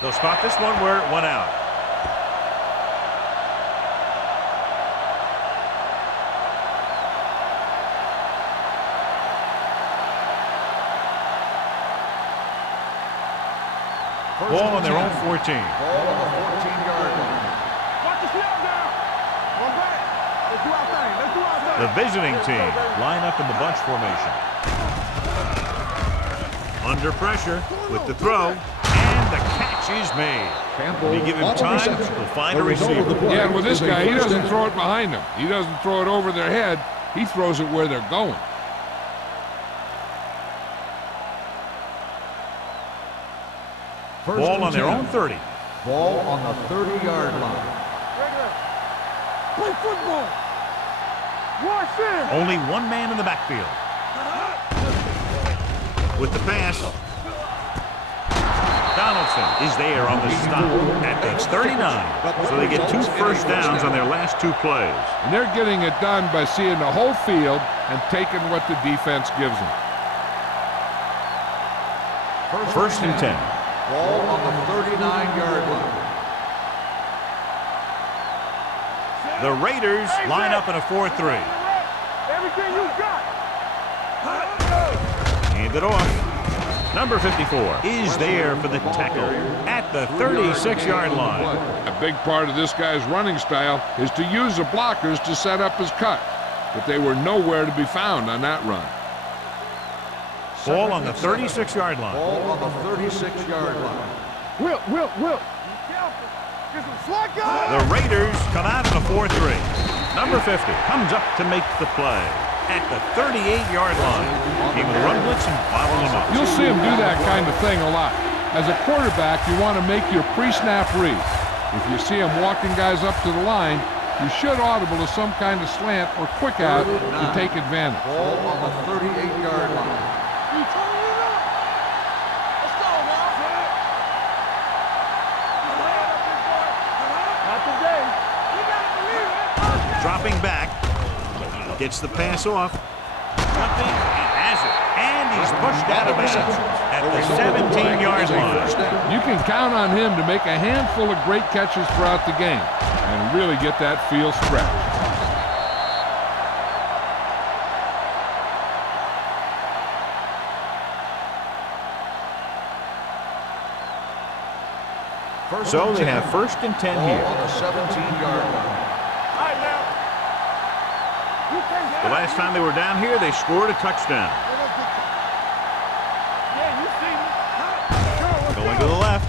They'll spot this one where it went out. Ball on their own 14. Ball on the 14-yard line. Watch the snap now. Go back. Let's do our thing. The visiting team line up in the bunch formation. Under pressure with the throw, and the catch is made. When you give him time, he'll find a receiver. Yeah, and with this guy, he doesn't throw it behind them. He doesn't throw it over their head. He throws it where they're going. Ball on their own 30. Ball on the 30-yard line. Play football. Watch this. Only one man in the backfield. With the pass, Donaldson is there on the stop at the 39. So they get 2 first downs on their last 2 plays. And they're getting it done by seeing the whole field and taking what the defense gives them. First and 10. Ball on the 39-yard line. The Raiders line up in a 4-3. Everything you got. Hand it off. Number 54 is there for the tackle at the 36-yard line. A big part of this guy's running style is to use the blockers to set up his cut, but they were nowhere to be found on that run. Ball on the 36-yard line. Ball on the 36-yard line. Will. Be careful. Get some slack guys. The Raiders come out in a 4-3. Number 50 comes up to make the play at the 38-yard line. Came with a run blitz and bottled him up. You'll see him do that kind of thing a lot. As a quarterback, you want to make your pre-snap read. If you see him walking guys up to the line, you should audible to some kind of slant or quick out to take advantage. Ball on the 38-yard line. Let's go now. Not today. You gotta believe it. Dropping back. Gets the pass off. Nothing. He has it. And he's pushed out of bounds at the 17-yard line. You can count on him to make a handful of great catches throughout the game and really get that field stretched. So they have 1st and 10 here. On the 17-yard line. All right, now. The last time they were down here, they scored a touchdown. Yeah, you see me. Going to the left.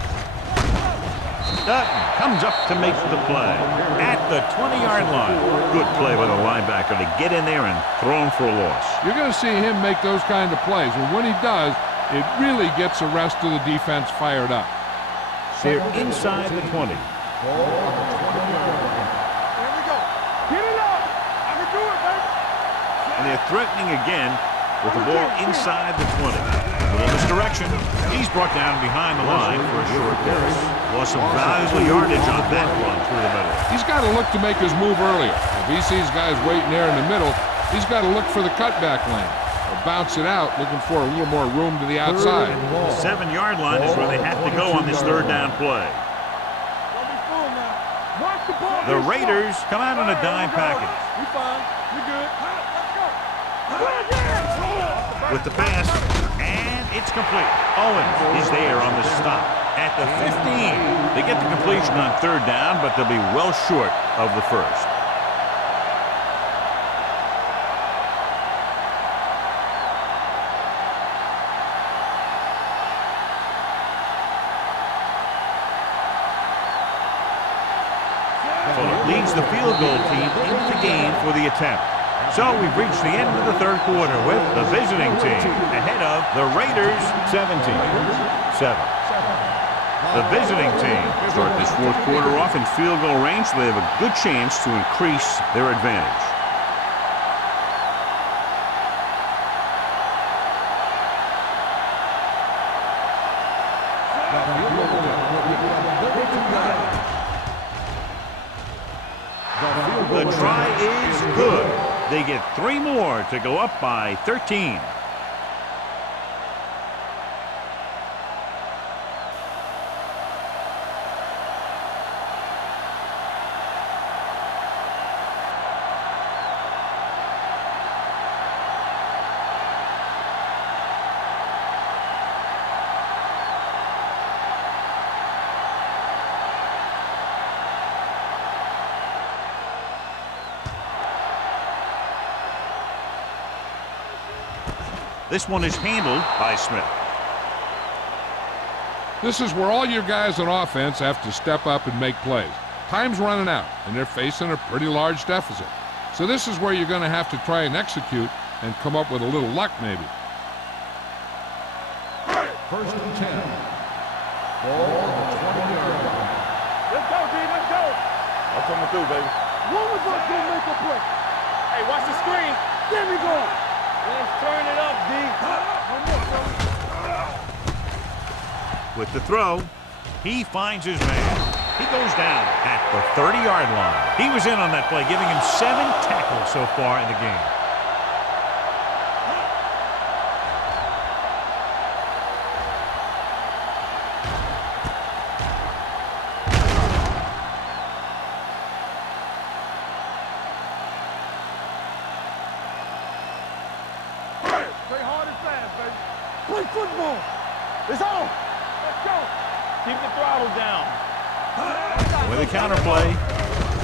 Dutton comes up to make the play at the 20-yard line. Good play by the linebacker to get in there and throw him for a loss. You're going to see him make those kind of plays, and when he does, it really gets the rest of the defense fired up. They're inside the 20. Here we go. Get it up. I can do it, baby. And they're threatening again with the ball inside the 20. A little misdirection. He's brought down behind the line for a short pass. Lost some valuable yardage on that one through the middle. He's got to look to make his move earlier. If he sees guys waiting there in the middle, he's got to look for the cutback lane or bounce it out, looking for a little more room to the outside. The 7-yard line is where they have to go on this 3rd down play. Don't be fooled now. Watch the ball. The Raiders come out on a dime package. We fine. We good. Let's go. With the pass, and it's complete. Owens is there on the stop at the 15. They get the completion on 3rd down, but they'll be well short of the 1st. Fuller leads the field goal team into the game for the attempt. So we've reached the end of the 3rd quarter with the visiting team ahead of the Raiders 17-7. The visiting team start this 4th quarter off in field goal range, so they have a good chance to increase their advantage. The try is good. They get 3 more to go up by 13. This one is handled by Smith. This is where all your guys on offense have to step up and make plays. Time's running out, and they're facing a pretty large deficit. So this is where you're going to have to try and execute and come up with a little luck, maybe. 1st and 10. Ball on the 20-yard line. Let's go, D. Let's go. I'm coming through, baby. One of us gonna make a play. Hey, watch the screen. There we go. Let's turn it up, D. One more, fellas. With the throw, he finds his man. He goes down at the 30-yard line. He was in on that play, giving him 7 tackles so far in the game. Play hard and fast, baby. Play football. It's on. Let's go. Keep the throttle down. With a counterplay,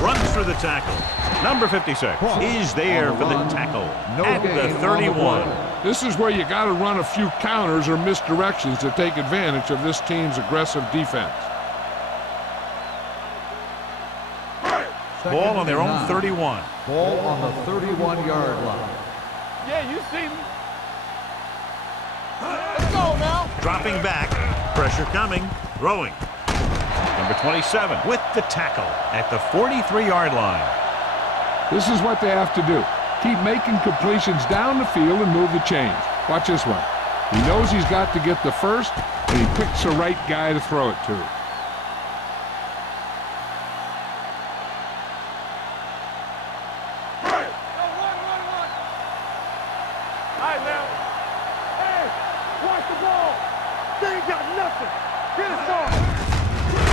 runs through the tackle. Number 56 is there for the tackle at the 31. This is where you got to run a few counters or misdirections to take advantage of this team's aggressive defense. Ball on their own 31. Ball on the 31-yard line. Yeah, you see me. Let's go now. Dropping back. Pressure coming. Throwing. Number 27 with the tackle at the 43-yard line. This is what they have to do. Keep making completions down the field and move the chains. Watch this one. He knows he's got to get the first, and he picks the right guy to throw it to.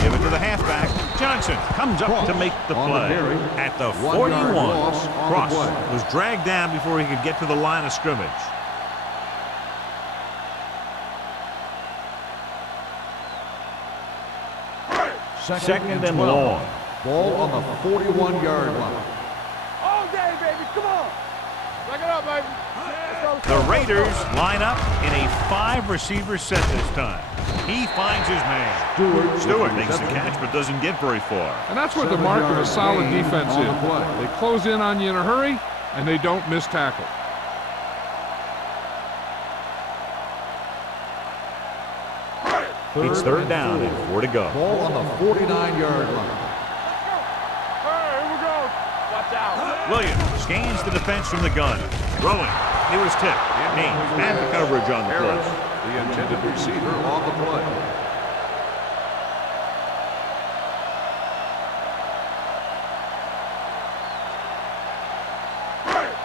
Give it to the halfback. Johnson comes up to make the play at the 41. Cross was dragged down before he could get to the line of scrimmage. Second and long. Ball on the 41-yard line. All day, baby. Come on. Back it up, baby. The Raiders line up in a 5-receiver set this time. He finds his man. Stewart makes the catch but doesn't get very far. And that's what the mark of a solid defense is. They close in on you in a hurry, and they don't miss tackle. It's third down and 4 to go. Ball on the 49-yard line. Here we go. Watch out. Williams scans the defense from the gun. Throwing. It was tipped. Haynes had the coverage on the play. The intended receiver on the play.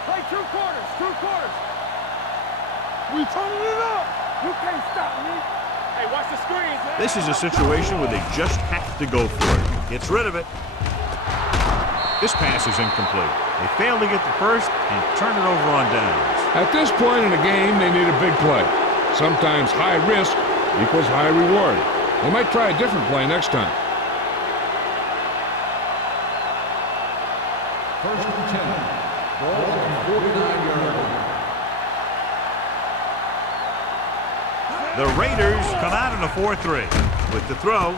Play two quarters. We turning it up. You can't stop me. Hey, watch the screens, man. This is a situation where they just have to go for it. Gets rid of it. This pass is incomplete. They fail to get the first and turn it over on downs. At this point in the game, they need a big play. Sometimes high risk equals high reward. They might try a different play next time. First and 10. Ball on the 49-yard line. The Raiders come out in a 4-3. With the throw,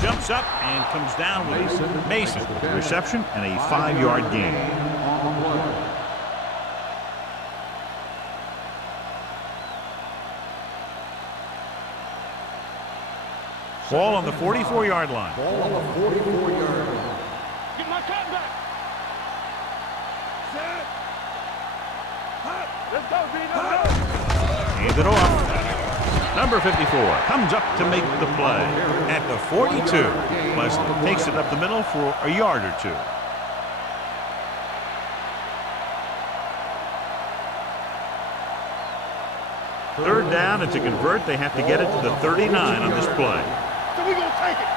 jumps up and comes down with Mason. Reception and a 5-yard gain. Ball on the 44-yard line. Ball on the 44-yard line. Get my cut back. Set. Let's go, B. Hand it off. Number 54 comes up to make the play at the 42. Leslie takes it up the middle for a yard or two. Third down, and to convert, they have to get it to the 39 on this play. So we gonna take it.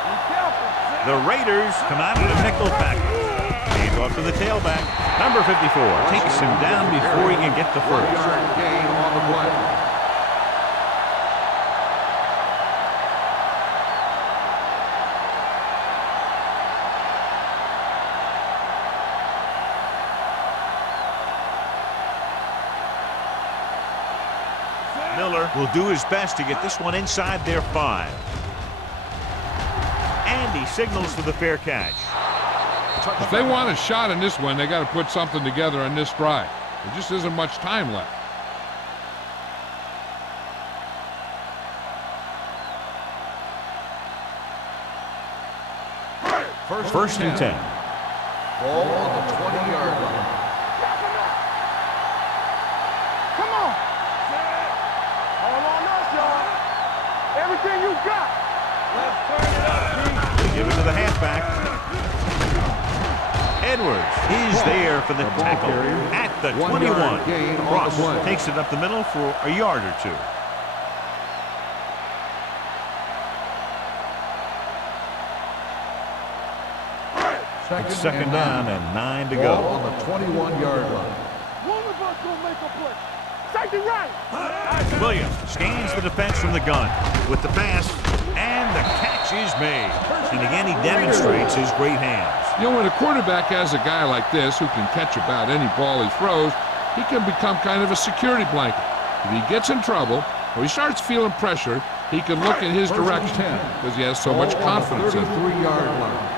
Be careful. The Raiders come out in a nickel pack. Hand off to the tailback. Number 54 takes him down before he can get the first. 1-yard gain on the play. Miller will do his best to get this one inside their 5. And he signals for the fair catch. If they want a shot in this one, they got to put something together on this drive. There just isn't much time left. First and 10. Ball on the 20-yard line. Come on. All on us, y'all. Everything you got. Let's turn it up, They give it to the halfback. Edwards is there for the tackle at the 21. Cross takes it up the middle for a yard or two. It's second down and 9 to go. Ball on the 21-yard line. One of us gonna make a play. Safety right. Williams scans the defense from the gun with the pass, and the catch is made. And again, he demonstrates his great hands. You know, when a quarterback has a guy like this who can catch about any ball he throws, he can become kind of a security blanket. If he gets in trouble or he starts feeling pressure, he can look in his direction because he has so much confidence in him. 33-yard line.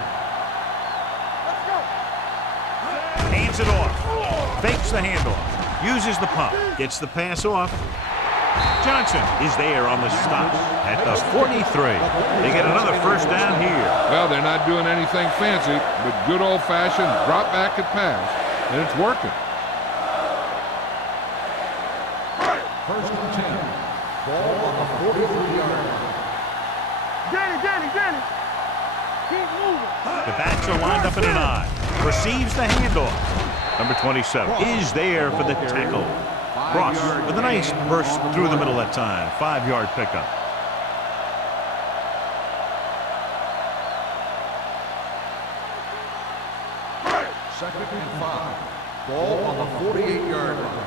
Hands it off. Fakes the handoff. Uses the pump. Gets the pass off. Johnson is there on the stop at the 43. They get another first down here. Well, they're not doing anything fancy, but good old-fashioned drop back and pass, and it's working. First and 10. Ball on the 43-yard line. Get it. Keep moving. The backs are lined up in an I. Receives the handoff. Number 27 is there for the tackle. Ross with a nice burst through the middle that time. 5-yard pickup. Second and 5. Ball on the 48-yard line.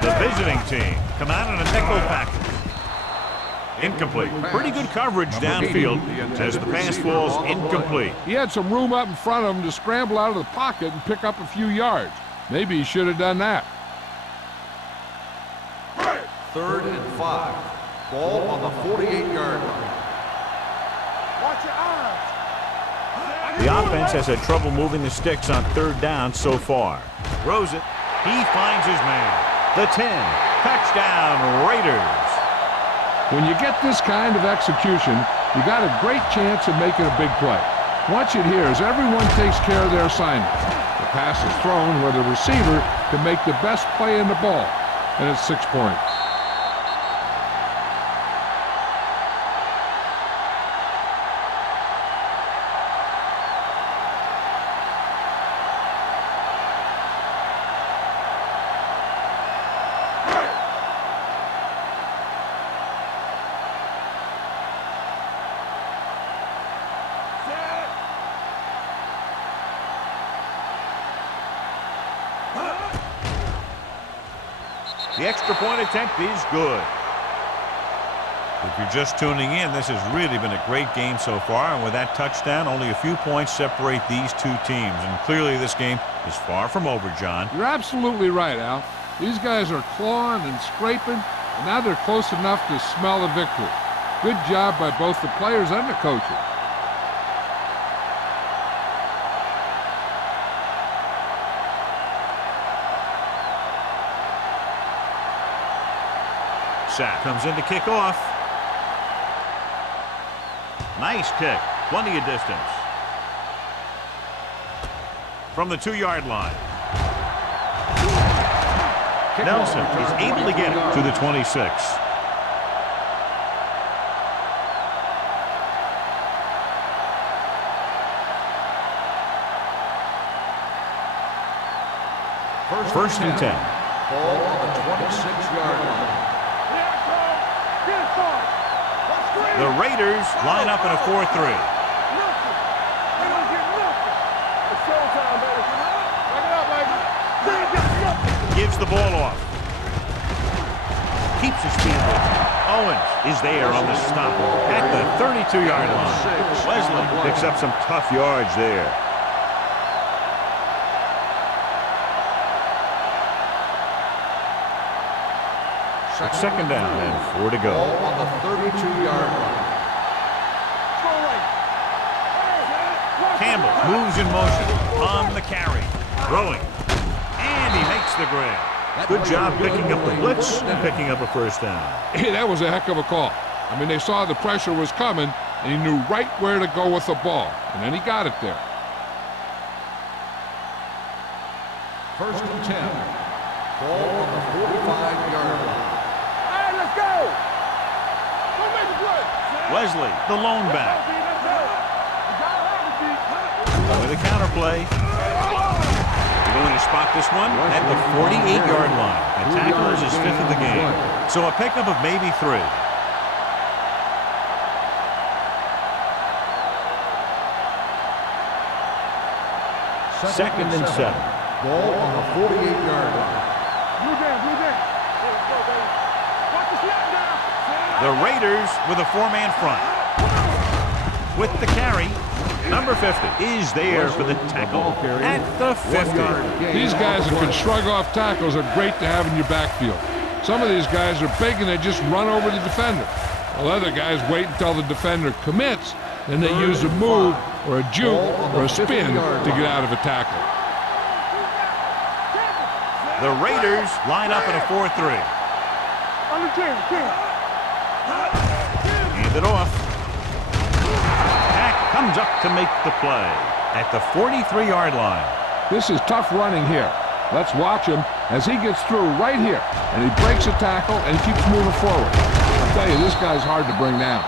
The visiting team come out in a nickel package. Incomplete. Pretty good coverage downfield as the pass falls incomplete. He had some room up in front of him to scramble out of the pocket and pick up a few yards. Maybe he should have done that. Third and 5. Ball on the 48-yard line. Watch your eyes. The offense has had trouble moving the sticks on third down so far. Throws it. He finds his man. The 10. Touchdown, Raiders. When you get this kind of execution, you got a great chance of making a big play. Watch it here as everyone takes care of their assignment. The pass is thrown where the receiver can make the best play in the ball, and it's 6 points. The extra point attempt is good. If you're just tuning in, this has really been a great game so far, and with that touchdown, only a few points separate these two teams, and clearly this game is far from over, John. You're absolutely right, Al. These guys are clawing and scraping, and now they're close enough to smell the victory. Good job by both the players and the coaches. Sack comes in to kick off. Nice kick. Plenty of distance. From the 2-yard line. Nelson is able to get it to the 26. First and 10. Ball on the 26-yard line. The Raiders line up in a 4-3. Gives the ball off. Keeps his feet moving. Owens is there on the stop at the 32-yard line. Wesley picks up some tough yards there. Second down and 4 to go. Ball on the 32-yard line. Campbell moves in motion on the carry. Throwing. And he makes the grab. Good job picking up the blitz and picking up a first down. Hey, that was a heck of a call. I mean, they saw the pressure was coming, and he knew right where to go with the ball. And then he got it there. First and 10. Ball on the 45-yard line. Wesley, the lone back. With a counter play. They're going to spot this one at the 48-yard line. The tackle is his 5th of the game. So a pickup of maybe 3. Second and 7. Ball on the 48-yard line. Blue down. Watch the slap down. The Raiders with a 4-man front. With the carry, number 50 is there for the tackle at the 50. These guys that can shrug off tackles are great to have in your backfield. Some of these guys are big and they just run over the defender. While other guys wait until the defender commits, then they use a move or a juke or a spin to get out of a tackle. The Raiders line up in a 4-3. On the 10. Hand it off. Pack comes up to make the play at the 43-yard line. This is tough running here. Let's watch him as he gets through right here. And he breaks a tackle and keeps moving forward. I'll tell you, this guy's hard to bring down.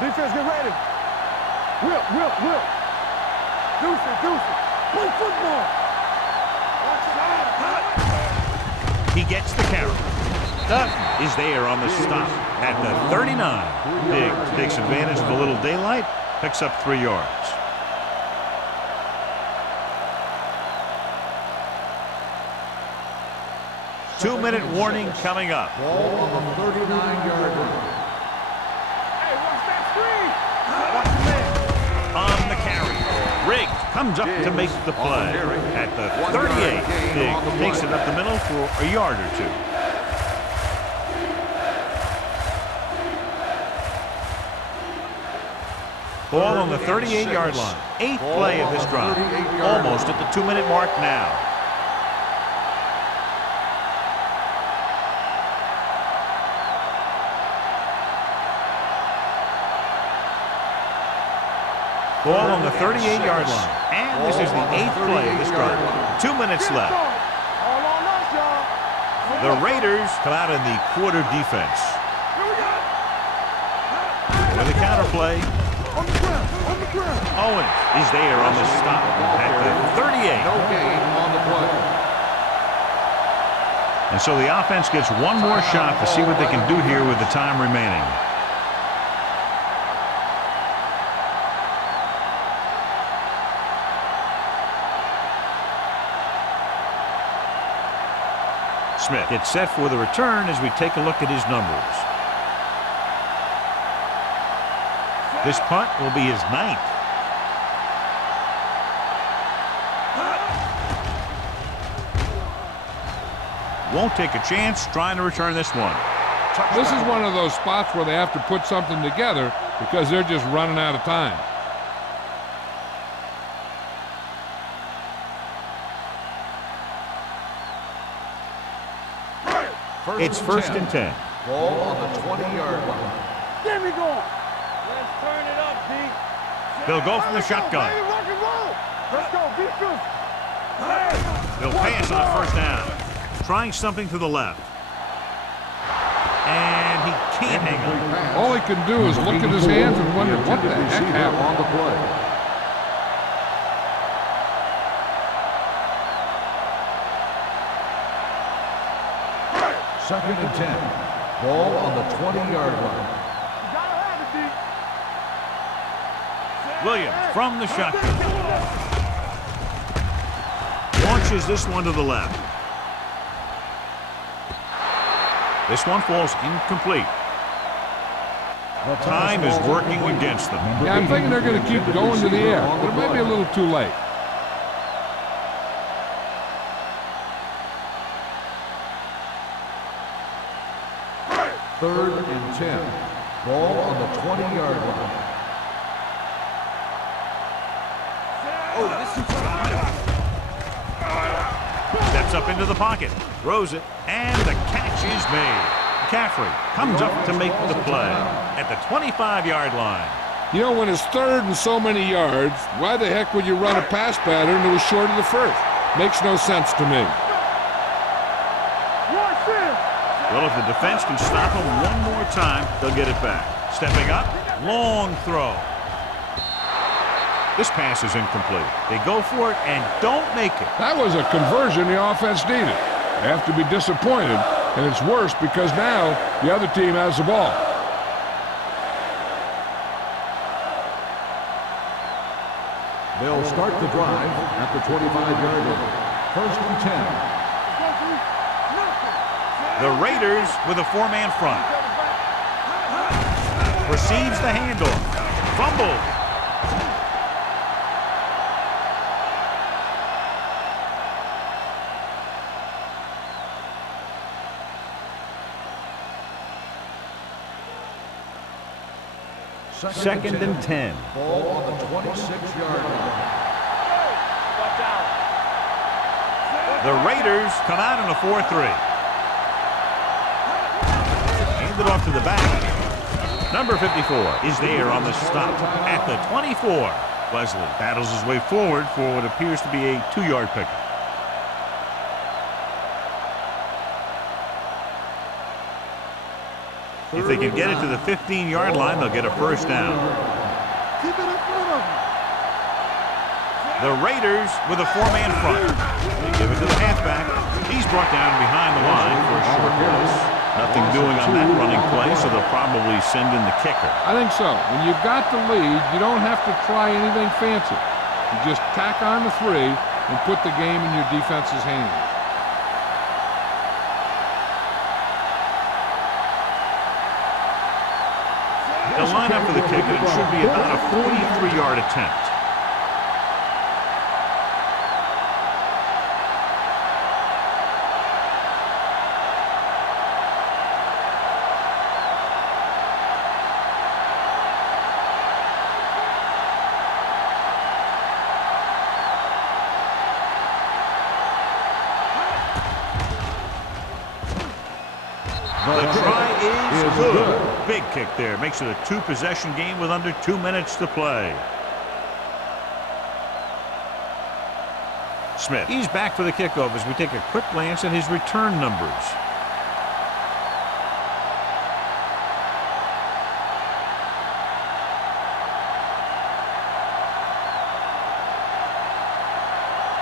Defense, get ready. Whip. Deuce it. Play football. He gets the carry. Dutton is there on the stop at the 39. Big takes advantage of a little daylight, picks up 3 yards. Two-minute warning coming up. Ball on the 39-yard line. Hey, watch that screen. Watch the man. On the carry. Riggs comes up to make the play at the 38. Big takes it up the middle for a yard or 2. Ball on the 38-yard line. 8th play of this drive. Almost at the 2-minute mark now. Ball on the 38-yard line. And this is the 8th play of this drive. 2 minutes left. All on us, y'all. The Raiders come out in the quarter defense. Here we go. With a counter play, On the ground. Owens is there on the stop at the 38. No gain on the play. And so the offense gets one more shot to see what they can do here with the time remaining. Smith gets set for the return as we take a look at his numbers. This punt will be his 9th. Won't take a chance trying to return this one. This is one of those spots where they have to put something together because they're just running out of time. It's first and 10. Ball on the 20-yard line. There we go. Let's turn it up, D. They'll go from the shotgun. Baby, rock and roll. Let's go, defense. They'll pass on first down. Trying something to the left. And he can't hang on. All he can do is look at his hands and wonder what the heck happened. On the play. Second and 10. Ball on the 20-yard line. You gotta have it, D. Williams from the shotgun. Launches this one to the left. This one falls incomplete. Time is working against them. Yeah, I'm thinking they're going to keep going to the air, but it might be a little too late. Third and 10. Ball on the 20-yard line. Steps up into the pocket, throws it, and the catch is made. McCaffrey comes up to make the play at the 25-yard line. You know, when it's third and so many yards, why the heck would you run a pass pattern that was short of the first? Makes no sense to me. Watch this. Well, if the defense can stop him one more time, they'll get it back. Stepping up, long throw. This pass is incomplete. They go for it and don't make it. That was a conversion the offense needed. They have to be disappointed, and it's worse because now the other team has the ball. They'll start the drive at the 25-yard line. First and 10. The Raiders with a 4-man front. Receives the handoff. Fumble. Second and 10. Ball on the 26-yard line. The Raiders come out in a 4-3. Handed off to the back. Number 54 is there on the stop at the 24. Wesley battles his way forward for what appears to be a 2-yard pickup. If they can get it to the 15-yard line, they'll get a first down. Keep it in front of them. The Raiders with a 4-man front. They give it to the halfback. He's brought down behind the line for a short loss. Nothing doing on that running play, so they'll probably send in the kicker. I think so. When you've got the lead, you don't have to try anything fancy. You just tack on the 3 and put the game in your defense's hands. They'll line up for the kick, and it should be about a 43-yard attempt. The try is good. Big kick there. Makes it a 2-possession game with under 2 minutes to play. Smith. He's back for the kickoff as we take a quick glance at his return numbers.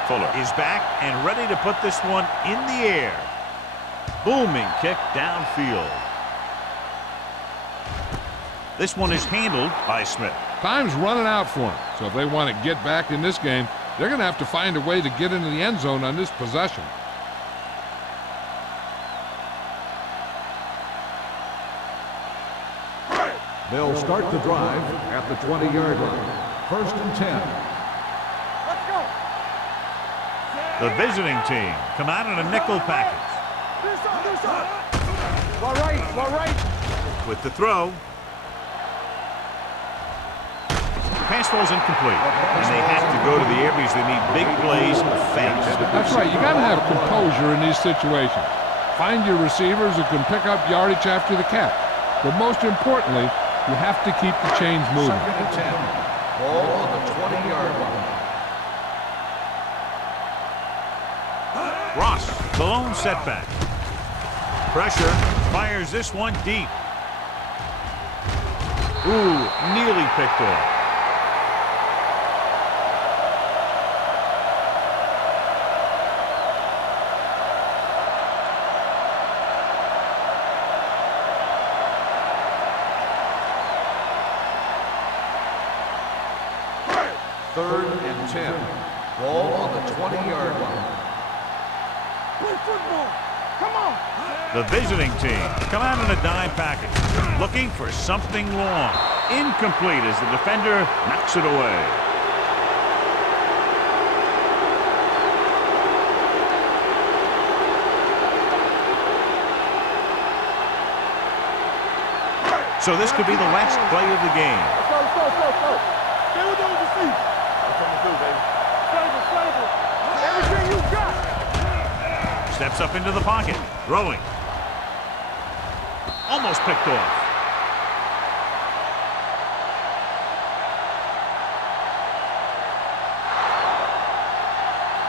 Fuller is back and ready to put this one in the air. Booming kick downfield. This one is handled by Smith. Time's running out for them, so if they want to get back in this game, they're going to have to find a way to get into the end zone on this possession. They'll start the drive at the 20-yard line. First and 10. Let's go. The visiting team come out in a nickel package. All right. With the throw. Pass falls incomplete. And they have to go to the air because they need big plays fast. That's right. You got to have composure in these situations. Find your receivers who can pick up yardage after the catch. But most importantly, you have to keep the chains moving. Second and 10. Ball on the 20-yard line. Ross, the lone setback. Pressure, fires this one deep. Ooh, nearly picked off. Third and 10. Ball on the 20-yard line. Play football. Come on. The visiting team come out in a dime package, looking for something long. Incomplete as the defender knocks it away. So this could be the last play of the game. Let's go. Stay with those receivers. That's what we do, baby. Flavor. Everything you got. Steps up into the pocket, throwing. Almost picked off.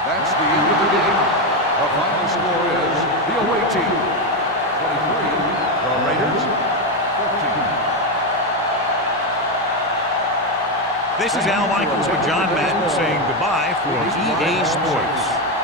That's the end of the game. Our final score is the away team 23, the Raiders 14. This is Al Michaels with John Madden saying goodbye for EA Sports.